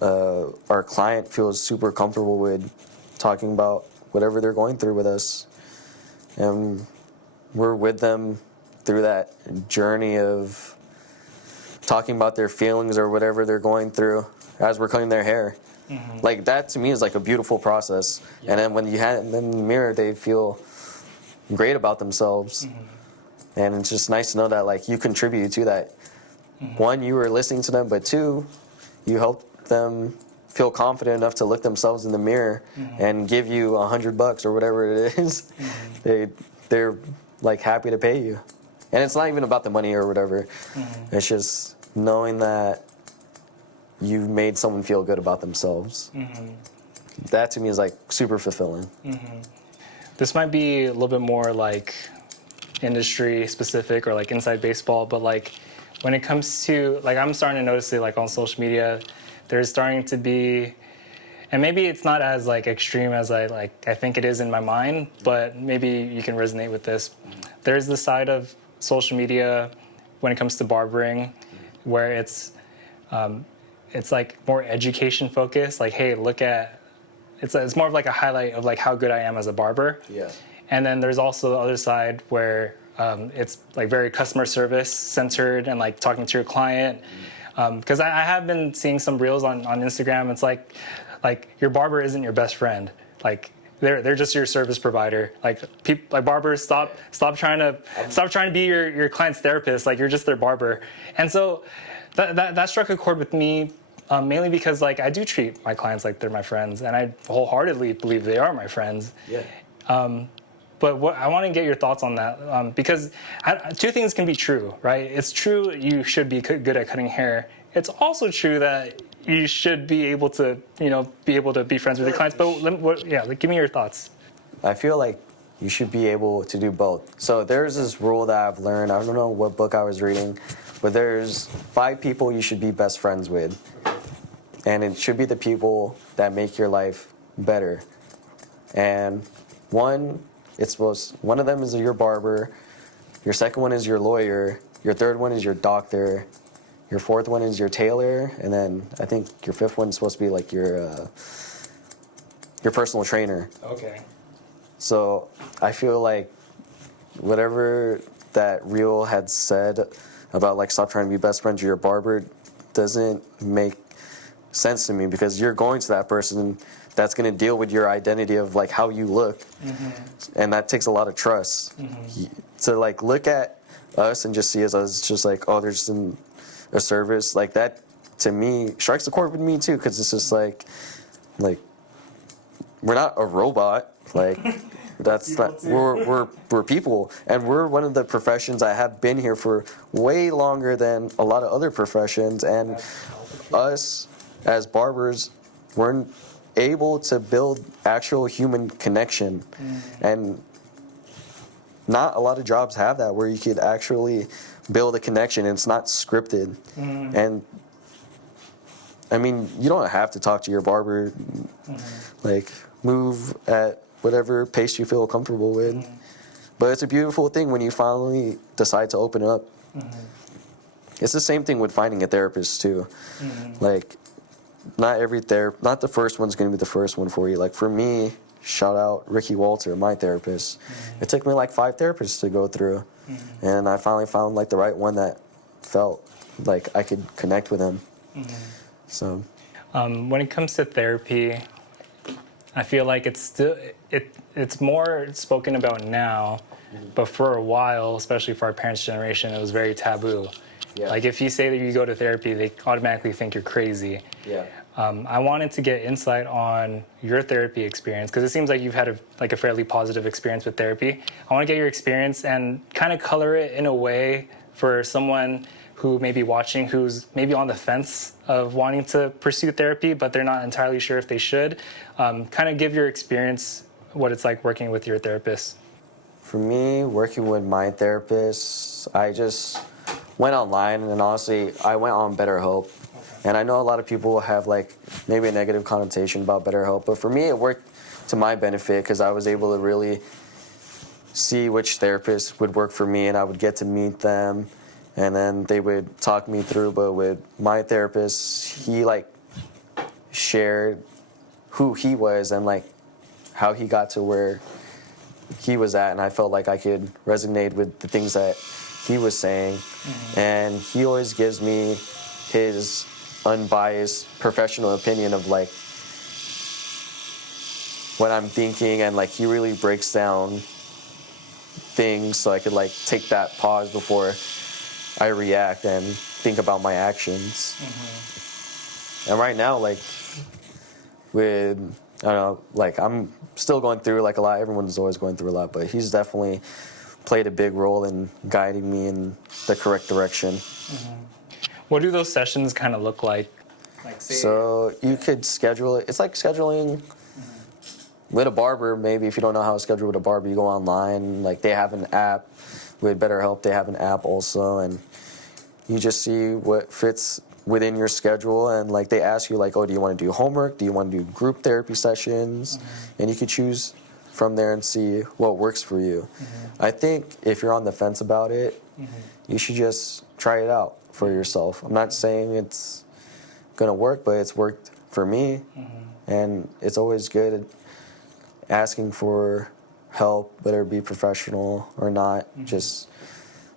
our client feels super comfortable with talking about whatever they're going through with us, and we're with them through that journey of talking about their feelings or whatever they're going through as we're cutting their hair. Like, that to me is like a beautiful process. And then when you have them in the mirror, they feel great about themselves. And it's just nice to know that, like, you contributed to that. One, you were listening to them, but two, you helped them feel confident enough to look themselves in the mirror and give you $100 or whatever it is. They're like happy to pay you. And it's not even about the money or whatever. It's just knowing that you've made someone feel good about themselves. That to me is like super fulfilling. This might be a little bit more like industry specific or like inside baseball, but like when it comes to, like, I'm starting to notice it like on social media, there's starting to be, and maybe it's not as like extreme as I think it is in my mind, but maybe you can resonate with this. There's the side of social media when it comes to barbering where it's it's like more education focused. Like, hey, look at, it's more of like a highlight of like how good I am as a barber. Yeah. And then there's also the other side where it's like very customer service centered and like talking to your client. Because I have been seeing some reels on Instagram. It's like your barber isn't your best friend. Like they're just your service provider. Like barbers stop trying to be your client's therapist. Like you're just their barber. And so that struck a chord with me. Mainly because like I do treat my clients like they're my friends, and I wholeheartedly believe they are my friends. Yeah. But I want to get your thoughts on that because two things can be true, right? It's true you should be good at cutting hair. It's also true that you should be able to, be friends with your clients. But give me your thoughts. I feel like you should be able to do both. So there's this rule that I've learned. I don't know what book I was reading, but there's 5 people you should be best friends with. And it should be the people that make your life better. And one of them is your barber, your second one is your lawyer, your third one is your doctor, your fourth one is your tailor, and then I think your fifth one is supposed to be like your personal trainer. Okay. So I feel like whatever that reel had said about like stop trying to be best friends with your barber doesn't make sense to me, because you're going to that person that's going to deal with your identity of like how you look, and that takes a lot of trust. To like look at us and just see us as just like, oh, there's a service like that, to me strikes a chord with me too, because it's just like we're not a robot. Like that's not, we're people, and we're one of the professions that have been here for way longer than a lot of other professions, and us as barbers weren't able to build actual human connection. And not a lot of jobs have that, where you could actually build a connection and it's not scripted. And I mean, you don't have to talk to your barber, like move at whatever pace you feel comfortable with. But it's a beautiful thing when you finally decide to open up. It's the same thing with finding a therapist too. Like not the first one's going to be the first one for you. Like for me, shout out Ricky Walter, my therapist. It took me like 5 therapists to go through, and I finally found like the right one that felt like I could connect with him. So, when it comes to therapy, I feel like it's more spoken about now, but for a while, especially for our parents' generation, it was very taboo. Yeah. Like if you say that you go to therapy, they automatically think you're crazy. Yeah. I wanted to get insight on your therapy experience, because it seems like you've had a fairly positive experience with therapy. I want to get your experience and kind of color it in a way for someone who may be watching, who's maybe on the fence of wanting to pursue therapy, but they're not entirely sure if they should. Kind of give your experience, what it's like working with your therapist. For me, working with my therapist, I just went online, and honestly, I went on BetterHelp. And I know a lot of people have like maybe a negative connotation about BetterHelp, but for me it worked to my benefit, because I was able to really see which therapist would work for me, and I would get to meet them, and then they would talk me through. But with my therapist, he like shared who he was and like how he got to where he was at, and I felt like I could resonate with the things that he was saying. And he always gives me his unbiased professional opinion of like what I'm thinking, and like he really breaks down things so I could like take that pause before I react and think about my actions. And right now, like with, I don't know, like I'm still going through like a lot. Everyone's always going through a lot, but he's definitely played a big role in guiding me in the correct direction. What do those sessions kind of look like? So you could schedule it. It's like scheduling with a barber. Maybe if you don't know how to schedule with a barber, you go online. Like they have an app. With BetterHelp, they have an app also, and you just see what fits within your schedule. And like they ask you like, oh, do you want to do homework? Do you want to do group therapy sessions? And you could choose from there and see what works for you. I think if you're on the fence about it, you should just try it out for yourself. I'm not saying it's gonna work, but it's worked for me, and it's always good asking for help, whether it be professional or not. Just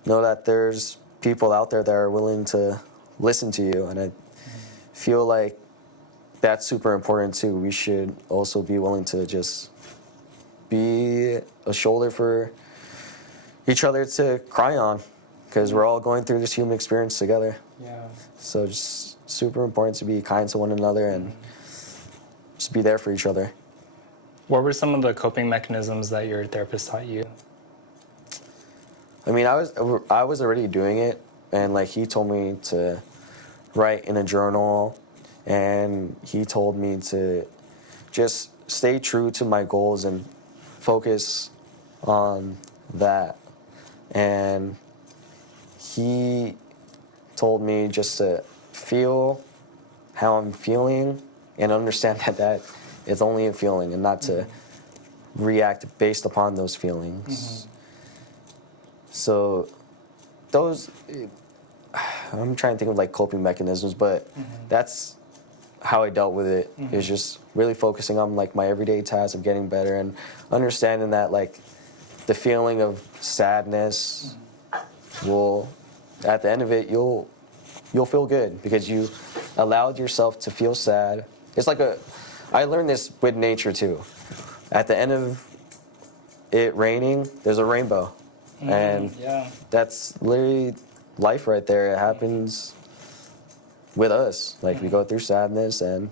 know that there's people out there that are willing to listen to you, and I feel like that's super important too. We should also be willing to just be a shoulder for each other to cry on, because we're all going through this human experience together. Yeah. So just super important to be kind to one another and just be there for each other. What were some of the coping mechanisms that your therapist taught you? I mean, I was already doing it, and like he told me to write in a journal, and he told me to just stay true to my goals and focus on that. And he told me just to feel how I'm feeling and understand that it's only a feeling, and not to react based upon those feelings. So those, I'm trying to think of like coping mechanisms, but that's how I dealt with it. Is just really focusing on like my everyday tasks of getting better, and understanding that like the feeling of sadness will, at the end of it, you'll feel good because you allowed yourself to feel sad. It's like I learned this with nature too. At the end of it raining, there's a rainbow. And that's literally life right there. It happens with us. Like we go through sadness, and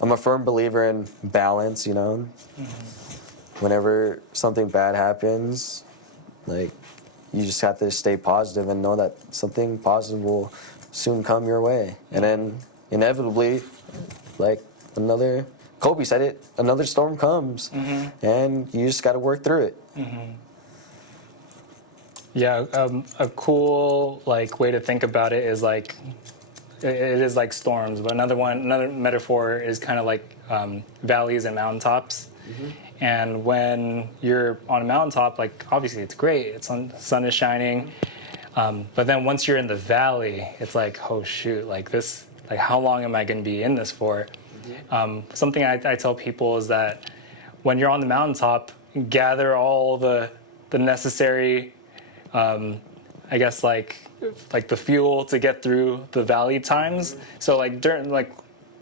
I'm a firm believer in balance, you know. Whenever something bad happens, like you just have to stay positive and know that something positive will soon come your way. And then inevitably, like Kobe said it, another storm comes, and you just got to work through it. Yeah, a cool like way to think about it is like it is like storms, but another metaphor is kind of like valleys and mountaintops. And when you're on a mountaintop, like obviously it's great, sun is shining, but then once you're in the valley, it's like, oh shoot, like this, like how long am I going to be in this for? Something I tell people is that when you're on the mountaintop, gather all the necessary, I guess like the fuel to get through the valley times. So like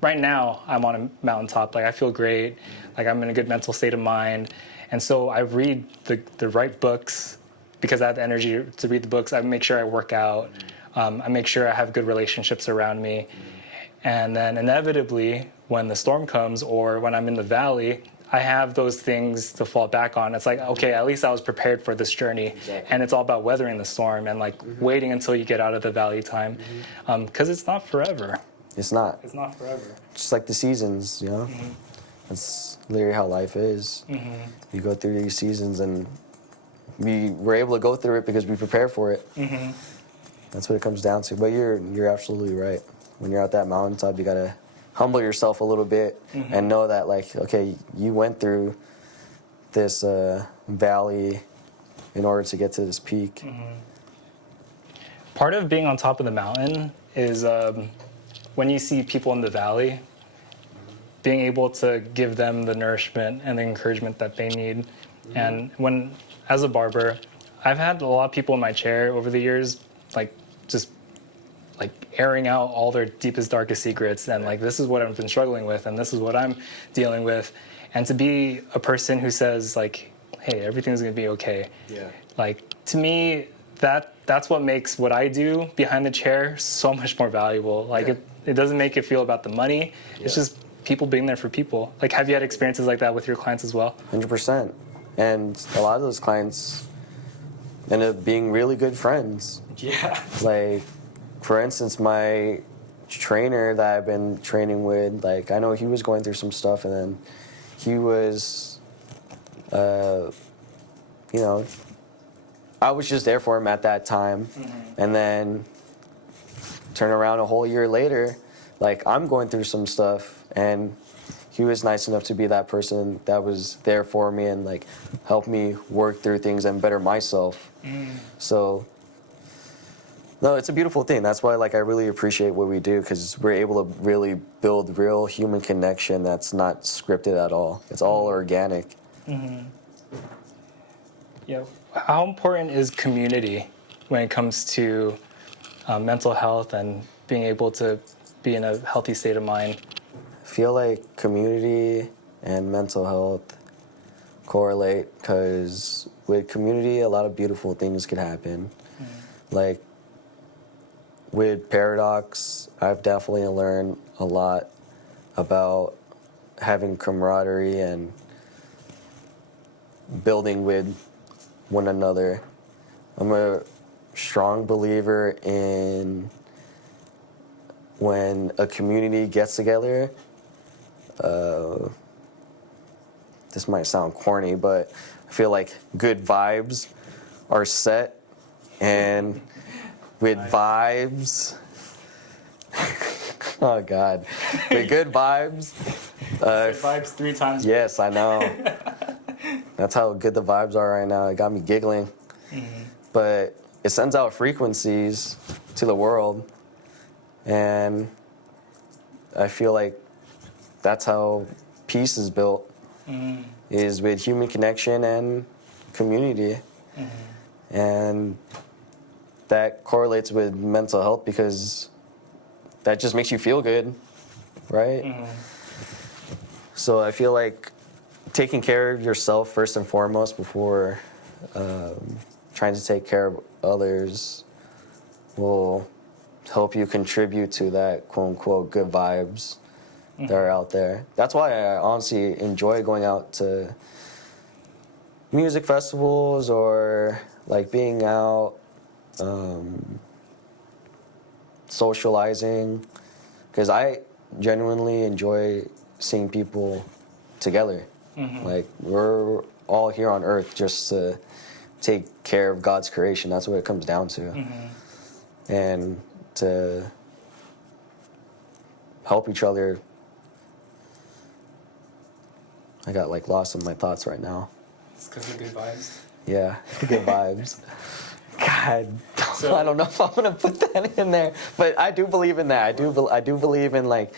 right now I'm on a mountaintop, like I feel great, like I'm in a good mental state of mind, and so I read the right books because I have the energy to read the books. I make sure I work out, I make sure I have good relationships around me, and then inevitably when the storm comes or when I'm in the valley, I have those things to fall back on. It's like, okay, at least I was prepared for this journey. Exactly. And it's all about weathering the storm and like waiting until you get out of the valley time, because it's not forever. It's not. It's not forever. Just like the seasons, you know? That's literally how life is. You go through these seasons, and we were able to go through it because we prepare for it. That's what it comes down to. But you're absolutely right. When you're at that mountaintop, you gotta humble yourself a little bit and know that, like, okay, you went through this valley in order to get to this peak. Part of being on top of the mountain is when you see people in the valley, being able to give them the nourishment and the encouragement that they need. And as a barber, I've had a lot of people in my chair over the years, like just like airing out all their deepest, darkest secrets, and like, this is what I've been struggling with, and this is what I'm dealing with. And to be a person who says like, hey, everything's gonna be okay. Like, to me, that's what makes what I do behind the chair so much more valuable. Like it doesn't make it feel about the money. It's just people being there for people. Like, have you had experiences like that with your clients as well? 100%. And a lot of those clients end up being really good friends. Like, for instance, my trainer that I've been training with, like, I know he was going through some stuff, and then he was, you know, I was just there for him at that time. And then turn around a whole year later, like, I'm going through some stuff, and he was nice enough to be that person that was there for me and, like, help me work through things and better myself. So No, it's a beautiful thing. That's why, like, I really appreciate what we do because we're able to really build real human connection that's not scripted at all. It's all organic. Yeah. How important is community when it comes to mental health and being able to be in a healthy state of mind? I feel like community and mental health correlate because with community, a lot of beautiful things could happen. Like, with Paradox, I've definitely learned a lot about having camaraderie and building with one another. I'm a strong believer in when a community gets together. This might sound corny, but I feel like good vibes are set, and with vibes, oh God, with good vibes. Good vibes 3 times. Yes, I know. That's how good the vibes are right now. It got me giggling. But it sends out frequencies to the world, and I feel like that's how peace is built, is with human connection and community. And that correlates with mental health because that just makes you feel good, right? So I feel like taking care of yourself first and foremost before trying to take care of others will help you contribute to that quote-unquote good vibes that are out there. That's why I honestly enjoy going out to music festivals or like being out socializing, because I genuinely enjoy seeing people together. Like, we're all here on earth just to take care of God's creation. That's what it comes down to. And to help each other. I got like lost in my thoughts right now. It's because of good vibes. Yeah, good vibes. God, So- I don't know if I'm gonna put that in there, but I do believe in that. I do believe in, like,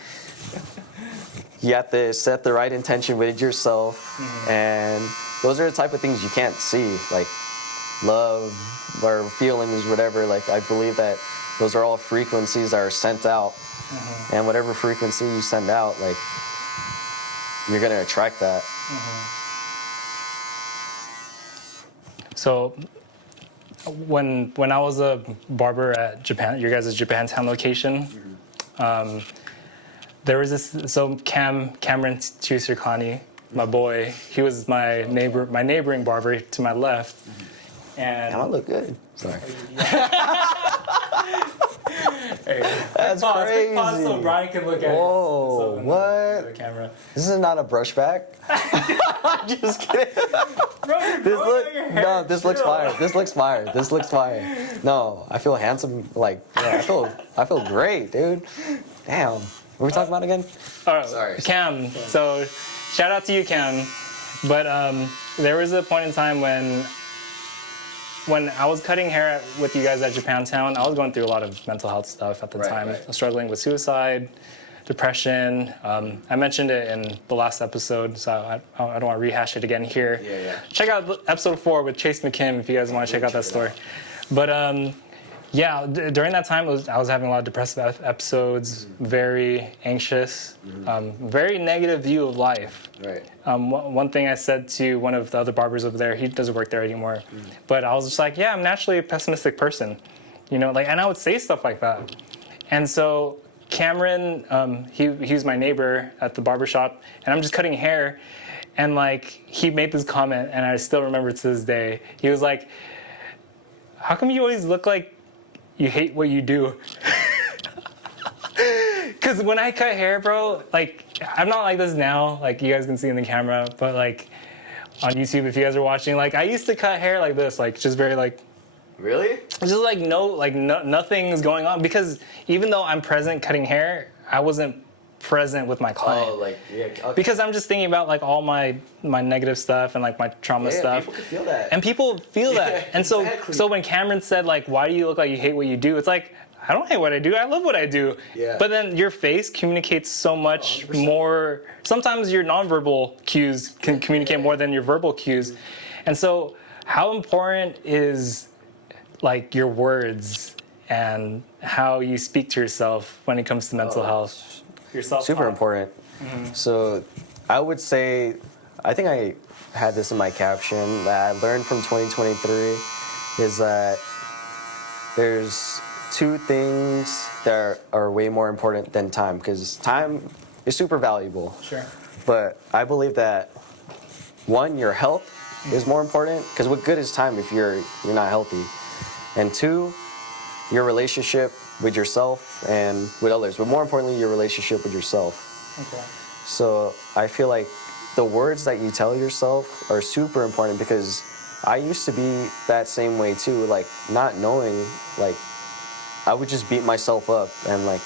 you have to set the right intention with yourself, and those are the type of things you can't see, like love or feelings, whatever. Like, I believe that those are all frequencies that are sent out, and whatever frequency you send out, like, you're gonna attract that. So when I was a barber at Japan, your guys' Japantown location, there was this. So Cameron Chusirkani, my boy, he was my neighboring barber to my left, and I look good. Sorry. Hey, That's pause crazy. so Bryan can look at Whoa, the what? camera. This is not a brushback. I'm just kidding. Bro, This looks fire. This looks fire. This looks fire. No, I feel handsome. Like, yeah, I feel great, dude. Damn. What were we talking about again? Oh, Sorry. Cam. So, shout out to you, Cam. But there was a point in time when I was cutting hair with you guys at Japantown, I was going through a lot of mental health stuff at the time. Right. I was struggling with suicide, depression. I mentioned it in the last episode, so I don't want to rehash it again here. Yeah. Check out episode 4 with Chase McKim if you guys want to check out that story. But yeah, during that time, I was having a lot of depressive episodes, very anxious, very negative view of life. Right. One thing I said to one of the other barbers over there, he doesn't work there anymore, but I was just like, yeah, I'm naturally a pessimistic person, you know, like, and I would say stuff like that. And so Cameron, he was my neighbor at the barbershop, and I'm just cutting hair, and like, he made this comment, and I still remember to this day. He was like, how come you always look like you hate what you do? Because when I cut hair, bro, like, I'm not like this now, like you guys can see in the camera, but like on YouTube, if you guys are watching, like, I used to cut hair like this, like, just very like, Really? just like nothing's going on, because even though I'm present cutting hair, I wasn't present with my client. Oh, like, yeah. Okay. Because I'm just thinking about like all my negative stuff and like my trauma stuff. People can feel that. And people feel that. Yeah, And so exactly. so when Cameron said like, why do you look like you hate what you do? It's like, I don't hate what I do. I love what I do. Yeah. But then your face communicates so much 100%. more. Sometimes your nonverbal cues can communicate more than your verbal cues. And so how important is like your words and how you speak to yourself when it comes to mental health? Yourself. Super important. So I would say, I think I had this in my caption that I learned from 2023 is that there's two things that are way more important than time, because time is super valuable. Sure. But I believe that one, your health is more important, because what good is time if you're not healthy? And two, your relationship with yourself and with others, but more importantly, your relationship with yourself. Okay. So I feel like the words that you tell yourself are super important, because I used to be that same way too, like not knowing, like I would just beat myself up and like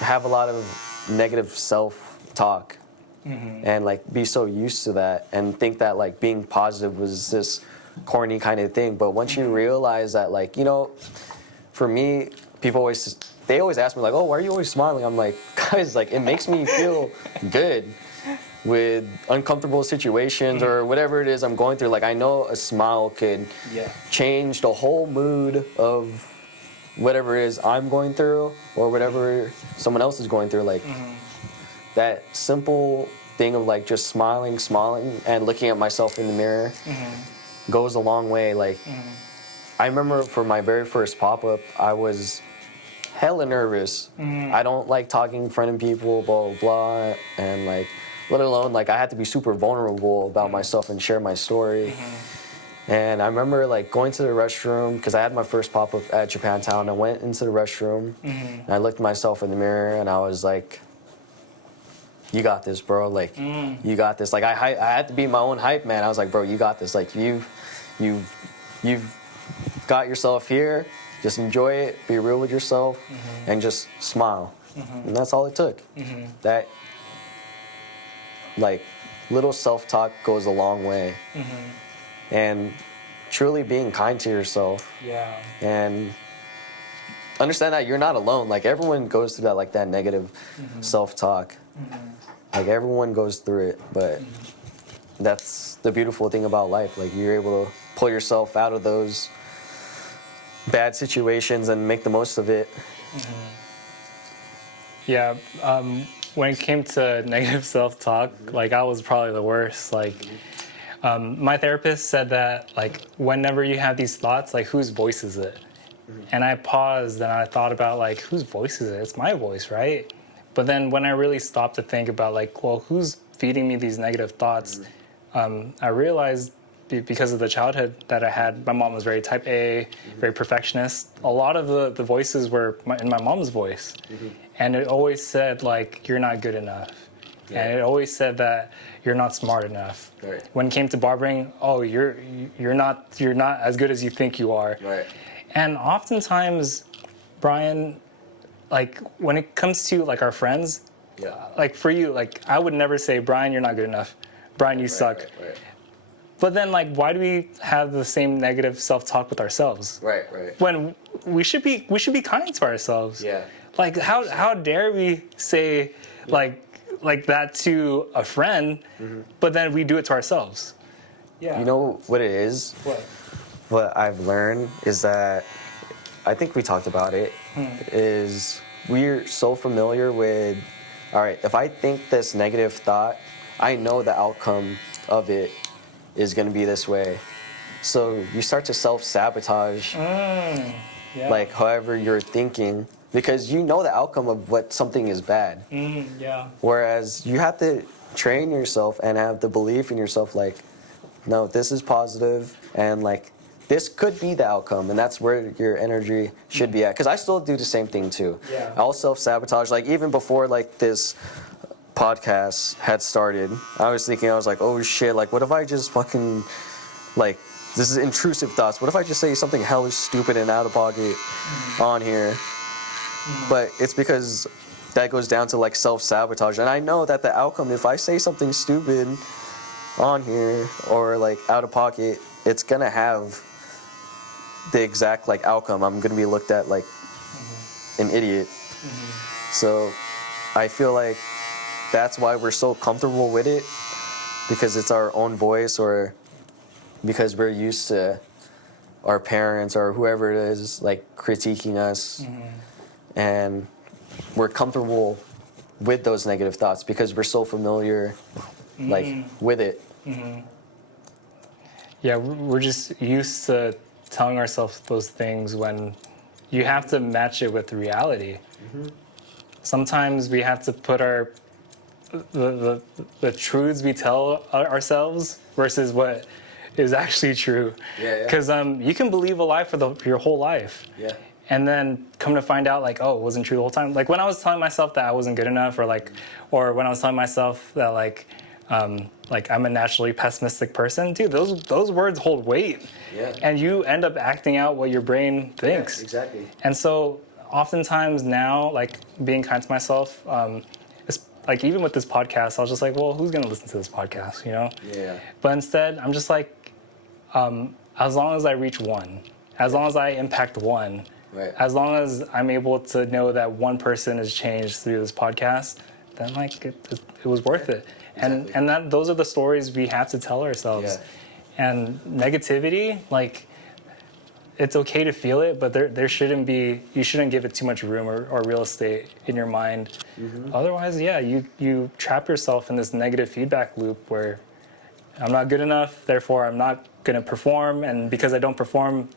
have a lot of negative self-talk and like be so used to that and think that like being positive was this corny kind of thing. But once you realize that, like, you know, for me, they always ask me like, oh, why are you always smiling? I'm like, guys, like it makes me feel good with uncomfortable situations or whatever it is I'm going through. Like I know a smile could change the whole mood of whatever it is I'm going through or whatever someone else is going through. Like that simple thing of like just smiling and looking at myself in the mirror goes a long way. Like I remember for my very first pop-up, I was hella nervous. I don't like talking in front of people, blah, blah, blah. And like, let alone like I had to be super vulnerable about myself and share my story. And I remember like going to the restroom, because I had my first pop-up at Japantown. I went into the restroom and I looked at myself in the mirror and I was like, you got this, bro. Like, you got this. Like I had to be my own hype man. I was like, bro, you got this. Like you've got yourself here. Just enjoy it, be real with yourself, and just smile. And that's all it took. That, like, little self-talk goes a long way. And truly being kind to yourself. Yeah. And understand that you're not alone. Like, everyone goes through that, like, that negative self-talk. Like, everyone goes through it, but that's the beautiful thing about life. Like, you're able to pull yourself out of those bad situations and make the most of it. Yeah, when it came to negative self-talk, like I was probably the worst. Like, my therapist said that like whenever you have these thoughts, like whose voice is it? And I paused and I thought about like whose voice is it? It's my voice, right? But then when I really stopped to think about like, well, who's feeding me these negative thoughts? I realized because of the childhood that I had, my mom was very type A, very perfectionist. A lot of the voices were in my mom's voice. And it always said, like, you're not good enough. And it always said that you're not smart enough. Right. When it came to barbering, oh, you're not as good as you think you are. Right. And oftentimes, Brian, like, when it comes to, like, our friends, like, for you, like, I would never say, Brian, you're not good enough. Brian, you suck. Right. But then, like, why do we have the same negative self-talk with ourselves? Right. When we should be kind to ourselves. Yeah. Like, how dare we say like that to a friend, but then we do it to ourselves? Yeah. You know what it is? What? What I've learned is that, I think we talked about it, is we're so familiar with, all right, if I think this negative thought, I know the outcome of it is going to be this way. So you start to self-sabotage, like however you're thinking, because you know the outcome of what something is bad. Whereas you have to train yourself and have the belief in yourself, like, no, this is positive, and like, this could be the outcome, and that's where your energy should be at. Because I still do the same thing too. I'll self-sabotage, like even before like this podcast had started, I was like, oh shit, like what if I just fucking, like, this is intrusive thoughts, what if I just say something hella stupid and out of pocket on here? But it's because that goes down to like self-sabotage. And I know that the outcome, if I say something stupid on here or like out of pocket, it's gonna have the exact like outcome. I'm gonna be looked at like an idiot. So I feel like that's why we're so comfortable with it, because it's our own voice, or because we're used to our parents or whoever it is like critiquing us, and we're comfortable with those negative thoughts because we're so familiar like with it. Yeah, we're just used to telling ourselves those things when you have to match it with reality. Sometimes we have to put the truths we tell ourselves versus what is actually true. Because you can believe a lie for your whole life. And then come to find out, like, oh, it wasn't true the whole time. Like when I was telling myself that I wasn't good enough, or when I was telling myself that like I'm a naturally pessimistic person, dude, those words hold weight. And you end up acting out what your brain thinks. Exactly. And so oftentimes now, like being kind to myself, it's, like even with this podcast, I was just like, well, who's gonna listen to this podcast, you know? But instead, I'm just like, as long as I reach one, as long as I impact one, as long as I'm able to know that one person is changed through this podcast, then like it was worth it. And that those are the stories we have to tell ourselves. And negativity, like it's okay to feel it, but there shouldn't be, you shouldn't give it too much room or real estate in your mind. Otherwise, you trap yourself in this negative feedback loop where I'm not good enough, therefore I'm not gonna perform, and because I don't perform,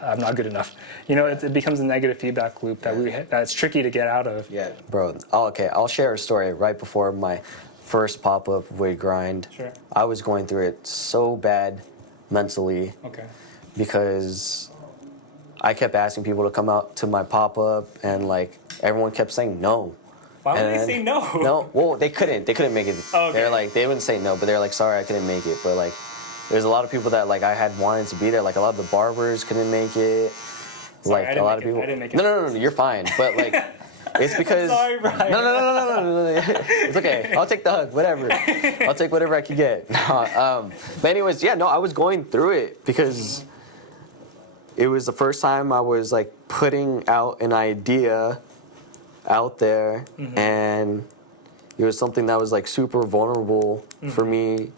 I'm not good enough. You know, it becomes a negative feedback loop that's tricky to get out of. Bro, okay, I'll share a story. Right before my first pop-up with Grind, I was going through it so bad mentally because I kept asking people to come out to my pop-up, and like everyone kept saying no. Why would they say no? No, well, they couldn't make it. They're like, they wouldn't say no, but they're like, sorry, I couldn't make it. But like, there's a lot of people that like I had wanted to be there. Like a lot of the barbers couldn't make it. Sorry, like a lot of people. I didn't make it. No, you're fine. But like, it's because. Sorry, Bryan. No. It's okay. I'll take the hug. Whatever. I'll take whatever I can get. But anyways, I was going through it because it was the first time I was like putting out an idea out there, and it was something that was like super vulnerable for me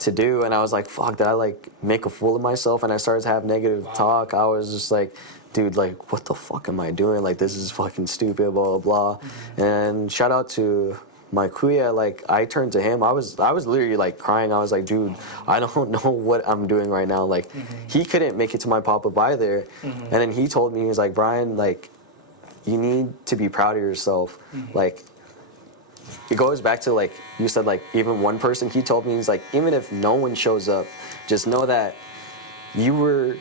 to do, and I was like, fuck, did I like make a fool of myself? And I started to have negative talk. I was just like, dude, like what the fuck am I doing? Like this is fucking stupid, blah blah blah. And shout out to my kuya, like I turned to him. I was literally like crying. I was like, dude, I don't know what I'm doing right now. Like he couldn't make it to my pop-up either. And then he told me, he was like, Bryan, like you need to be proud of yourself. Like it goes back to like you said, like even one person, he told me, he's like, even if no one shows up, just know that you were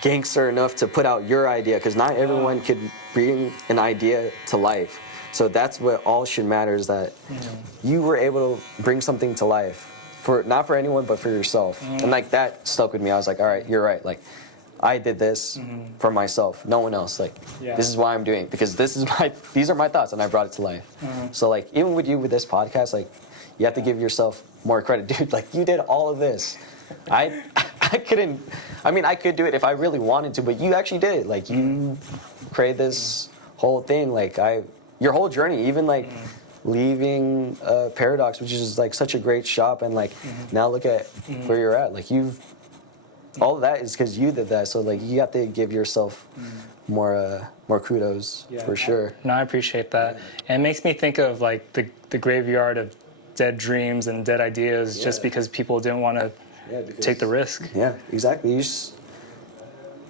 gangster enough to put out your idea, because not everyone could bring an idea to life. So that's what all should matter, is that you were able to bring something to life, for not for anyone but for yourself. And like that stuck with me. I was like, all right, you're right. Like I did this for myself, no one else. Like this is why I'm doing it, because these are my thoughts, and I brought it to life. So like even with you with this podcast, like you have to give yourself more credit, dude. Like you did all of this. I couldn't. I mean, I could do it if I really wanted to, but you actually did it. Like you created this whole thing. Like your whole journey, even like leaving Paradox, which is like such a great shop, and like now look at where you're at. Like all of that is because you did that. So like you have to give yourself more kudos for sure. No, I appreciate that. And it makes me think of like the graveyard of dead dreams and dead ideas, just because people didn't want to take the risk. Yeah, exactly. You just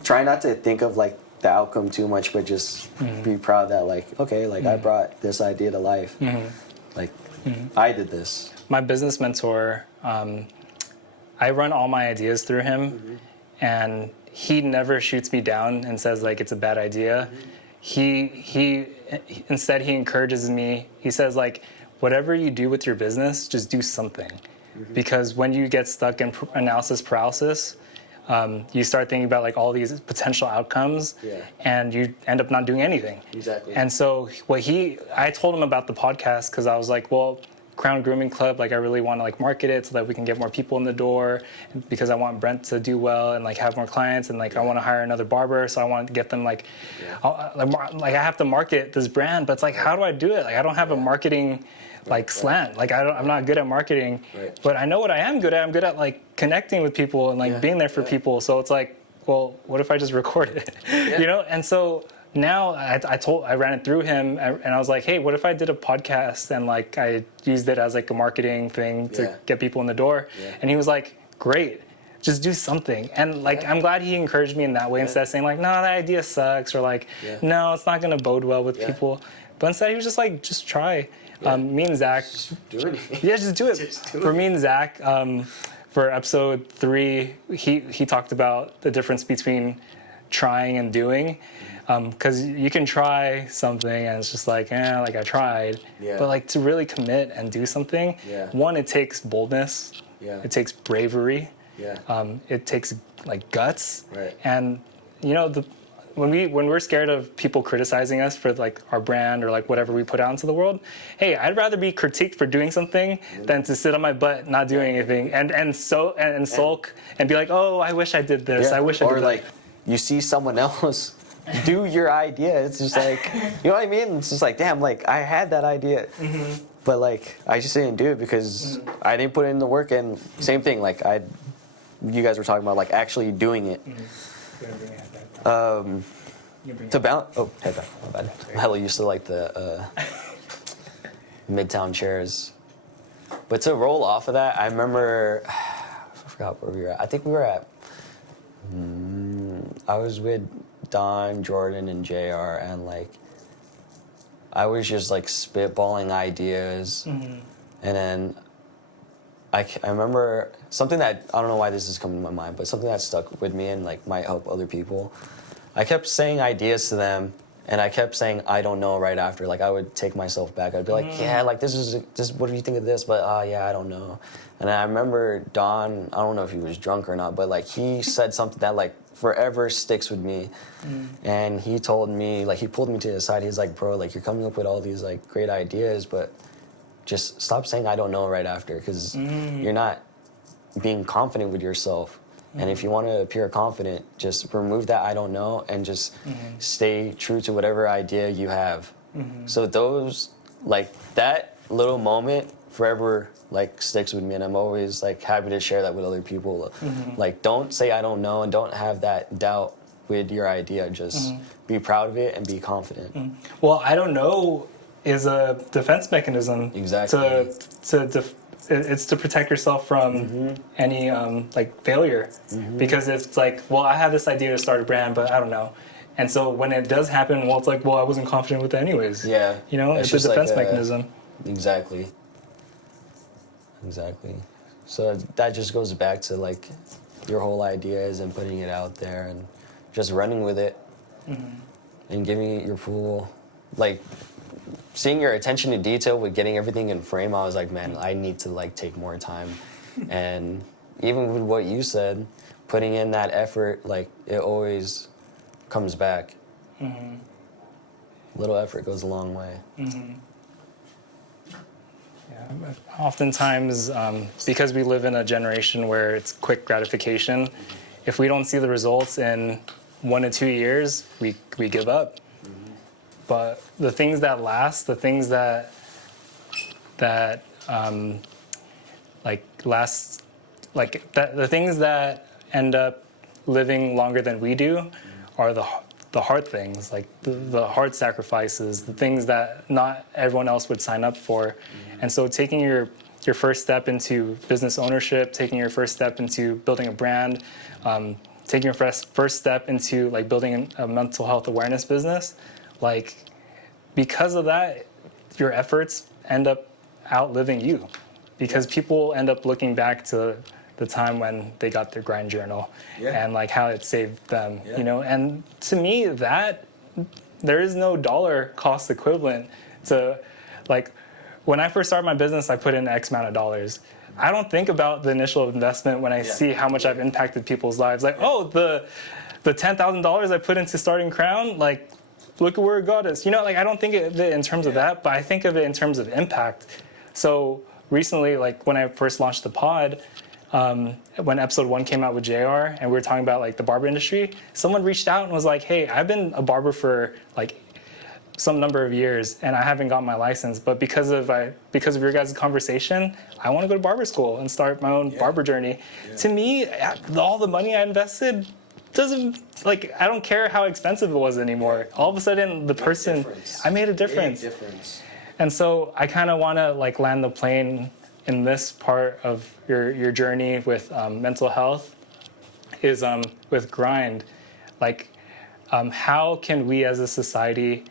try not to think of like the outcome too much, but just be proud that like, okay, like I brought this idea to life. Like I did this. My business mentor, I run all my ideas through him, and he never shoots me down and says like it's a bad idea. He instead he encourages me. He says like, whatever you do with your business, just do something. Because when you get stuck in analysis paralysis, you start thinking about like all these potential outcomes, and you end up not doing anything. Exactly. And so I told him about the podcast because I was like, well, Crown Grooming Club, like I really want to like market it so that we can get more people in the door, because I want Brent to do well and like have more clients, and like I want to hire another barber, so I want to get them like I have to market this brand, but it's like, how do I do it? Like I don't have a marketing slant. Like I'm not good at marketing, but I know what I am good at. I'm good at like connecting with people and like being there for people. So it's like, well, what if I just record it? You know? And so now I ran it through him, and I was like, hey, what if I did a podcast and like I used it as like a marketing thing to get people in the door? And he was like, great, just do something. And like I'm glad he encouraged me in that way, instead of saying like, no, that idea sucks, or like, no, it's not gonna bode well with people. But instead he was just like, just try. Me and Zach, Just do it. just do it. For me and Zach, for episode 3, he talked about the difference between trying and doing. Because you can try something and it's just like, like I tried. But like to really commit and do something, one, it takes boldness. It takes bravery. It takes like guts. And you know, when we're scared of people criticizing us for like our brand or like whatever we put out into the world, hey, I'd rather be critiqued for doing something than to sit on my butt not doing anything and sulk and be like, oh, I wish I did this. I wish I did that. Or like you see someone else do your idea. It's just like, you know what I mean? It's just like, damn, like I had that idea, but like I just didn't do it because I didn't put in the work. And same thing, like you guys were talking about like actually doing it. To balance. Oh, head back. My bad. I'm hella used to like the Midtown chairs, but to roll off of that, I remember I forgot where we were at. I think we were at. I was with Don, Jordan, and JR, and like I was just like spitballing ideas, and then I remember something that I don't know why this is coming to my mind, but something that stuck with me and like might help other people. I kept saying ideas to them, and I kept saying I don't know right after. Like I would take myself back. I'd be like, yeah, like this is what do you think of this? But yeah, I don't know. And I remember Don, I don't know if he was drunk or not, but like he said something that like forever sticks with me. And he told me, like he pulled me to the side. He's like, bro, like you're coming up with all these like great ideas, but just stop saying I don't know right after, because you're not being confident with yourself. And if you want to appear confident, just remove that I don't know and just stay true to whatever idea you have. So those, like that little moment forever like sticks with me, and I'm always like happy to share that with other people. Like don't say I don't know and don't have that doubt with your idea. Just be proud of it and be confident. Well, I don't know is a defense mechanism. Exactly. It's to protect yourself from any like failure, because it's like, well, I have this idea to start a brand, but I don't know. And so when it does happen, well, it's like, well, I wasn't confident with it anyways. Yeah. You know, it's a defense mechanism. Exactly. So that just goes back to like your whole ideas and putting it out there and just running with it and giving it your full, like seeing your attention to detail with getting everything in frame. I was like, man, I need to like take more time. And even with what you said, putting in that effort, like it always comes back. Little effort goes a long way. Oftentimes, because we live in a generation where it's quick gratification, if we don't see the results in 1 to 2 years, we give up. But the things that last, the things that last, like that, the things that end up living longer than we do, are the hard things, like the hard sacrifices, the things that not everyone else would sign up for. And so taking your first step into business ownership, taking your first step into building a brand, taking your first step into like building a mental health awareness business, like because of that, your efforts end up outliving you, because people end up looking back to the time when they got their grind journal and like how it saved them, you know. And to me, that there is no dollar cost equivalent to, like, when I first started my business, I put in X amount of dollars. I don't think about the initial investment when I see how much I've impacted people's lives. Like, oh, the $10,000 I put into starting Crown, like, look at where it got us. You know, like, I don't think of it in terms of that, but I think of it in terms of impact. So recently, like, when I first launched the pod, when episode 1 came out with JR and we were talking about like the barber industry, someone reached out and was like, hey, I've been a barber for like some number of years and I haven't got my license, but because of your guys' conversation, I want to go to barber school and start my own barber journey. To me, all the money I invested doesn't, like, I don't care how expensive it was anymore. All of a sudden, the person, I made a difference. Big difference. And so I kind of want to like land the plane in this part of your journey with mental health is with Grind. Like, how can we as a society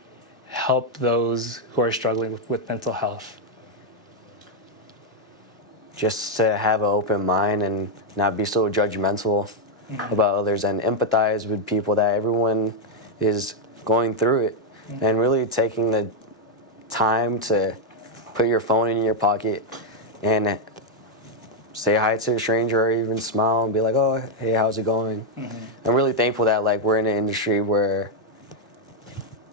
help those who are struggling with mental health? Just to have an open mind and not be so judgmental about others and empathize with people that everyone is going through it, and really taking the time to put your phone in your pocket and say hi to a stranger or even smile and be like, oh, hey, how's it going? I'm really thankful that like we're in an industry where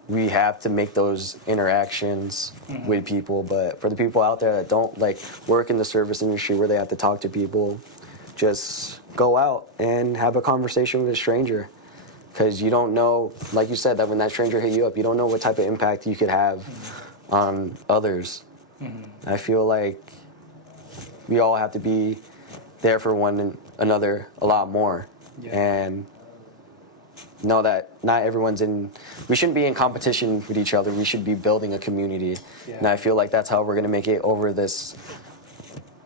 we have to make those interactions with people. But for the people out there that don't like work in the service industry where they have to talk to people, just go out and have a conversation with a stranger. Because you don't know, like you said, that when that stranger hit you up, you don't know what type of impact you could have on others. I feel like we all have to be there for one another a lot more. And know that not everyone's we shouldn't be in competition with each other. We should be building a community. And I feel like that's how we're going to make it over this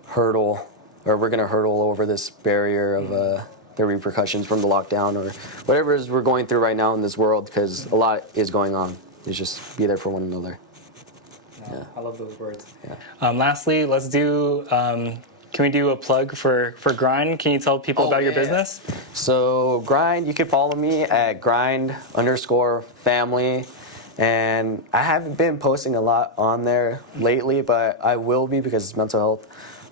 hurdle, or we're going to hurdle over this barrier of the repercussions from the lockdown or whatever it is we're going through right now in this world, because a lot is going on. It's just be there for one another. Yeah. I love those words. Yeah. Lastly, let's do, can we do a plug for Grind? Can you tell people about your business? So Grind, you can follow me at grind_family. And I haven't been posting a lot on there lately, but I will be because it's Mental Health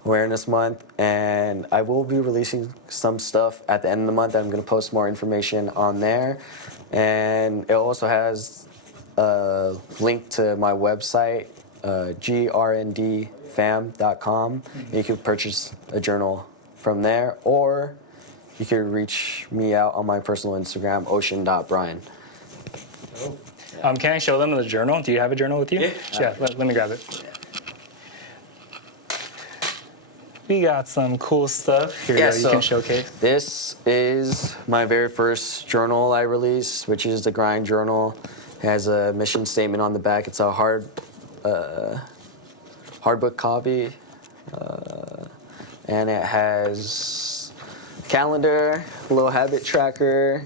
Awareness Month. And I will be releasing some stuff at the end of the month. I'm going to post more information on there. And it also has a link to my website, grndfam.com. You can purchase a journal from there, or you can reach me out on my personal Instagram, ocean.bryan. Can I show them the journal? Do you have a journal with you? Yeah, let me grab it. We got some cool stuff here that you can showcase. This is my very first journal I released, which is the Grind Journal. It has a mission statement on the back. It's a hardbook copy, and it has a calendar, a little habit tracker,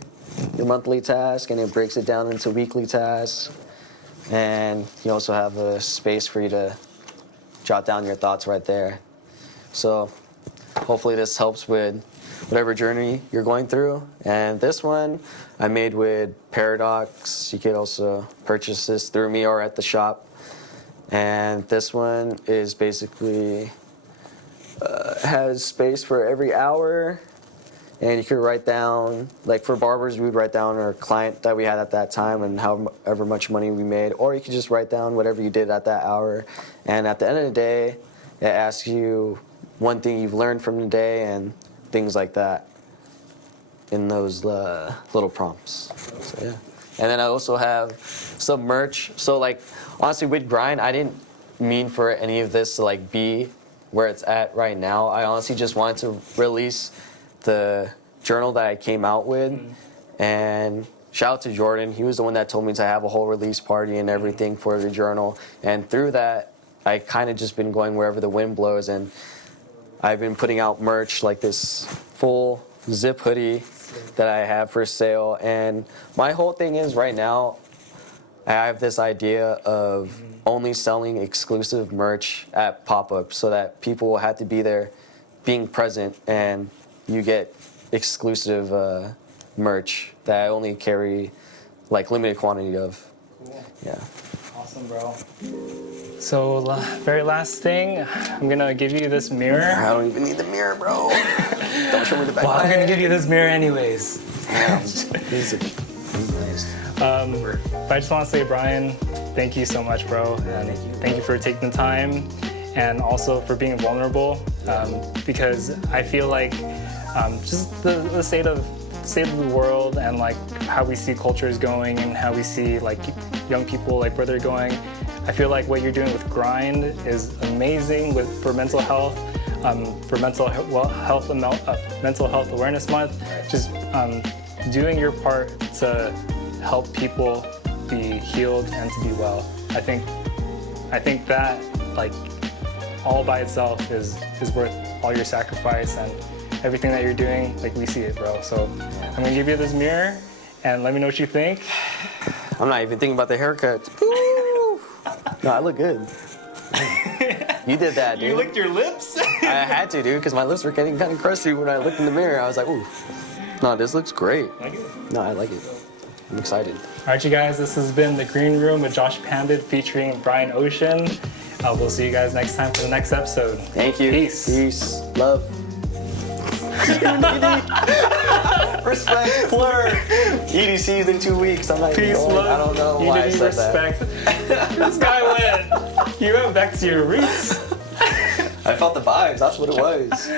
your monthly task, and it breaks it down into weekly tasks. And you also have a space for you to jot down your thoughts right there. So hopefully this helps with whatever journey you're going through. And this one I made with Paradox. You could also purchase this through me or at the shop. And this one is basically has space for every hour. And you could write down, like for barbers, we would write down our client that we had at that time and however much money we made. Or you could just write down whatever you did at that hour. And at the end of the day, it asks you one thing you've learned from the day and things like that in those little prompts. So, yeah. And then I also have some merch. So, like, honestly, with Grind, I didn't mean for any of this to, like, be where it's at right now. I honestly just wanted to release the journal that I came out with. And shout out to Jordan. He was the one that told me to have a whole release party and everything for the journal. And through that, I kind of just been going wherever the wind blows. And I've been putting out merch like this full zip hoodie that I have for sale. And my whole thing is right now, I have this idea of only selling exclusive merch at pop-ups so that people will have to be there being present and you get exclusive merch that I only carry like limited quantity of. Cool. Yeah. Awesome, bro. So very last thing, I'm gonna give you this mirror. I don't even need the mirror, bro. Don't show me the back. Well, I'm gonna give you this mirror anyways. Damn. These are nice. But I just want to say, Bryan, thank you so much, bro, and thank you for taking the time, and also for being vulnerable, because I feel like just the state of the world and like how we see cultures going and how we see like young people like where they're going. I feel like what you're doing with Grind is amazing for mental health, for mental health and mental health awareness month. Just doing your part to help people be healed and to be well. I think that like all by itself is worth all your sacrifice and everything that you're doing. Like we see it, bro. So I'm gonna give you this mirror and let me know what you think. I'm not even thinking about the haircut. Woo! No, I look good. You did that, dude. You licked your lips? I had to, dude, because my lips were getting kind of crusty when I looked in the mirror. I was like, ooh. No, this looks great. Like it? No, I like it. I'm excited. All right, you guys, this has been The Green Room with Josh Pandit featuring Bryan Ocean. We'll see you guys next time for the next episode. Thank you. Peace. Peace. Love. Respect. Flirt. EDC's in 2 weeks. I'm not even Peace, going. love. I don't know why I said respect. that. This guy went. You went back to your roots. I felt the vibes. That's what it was.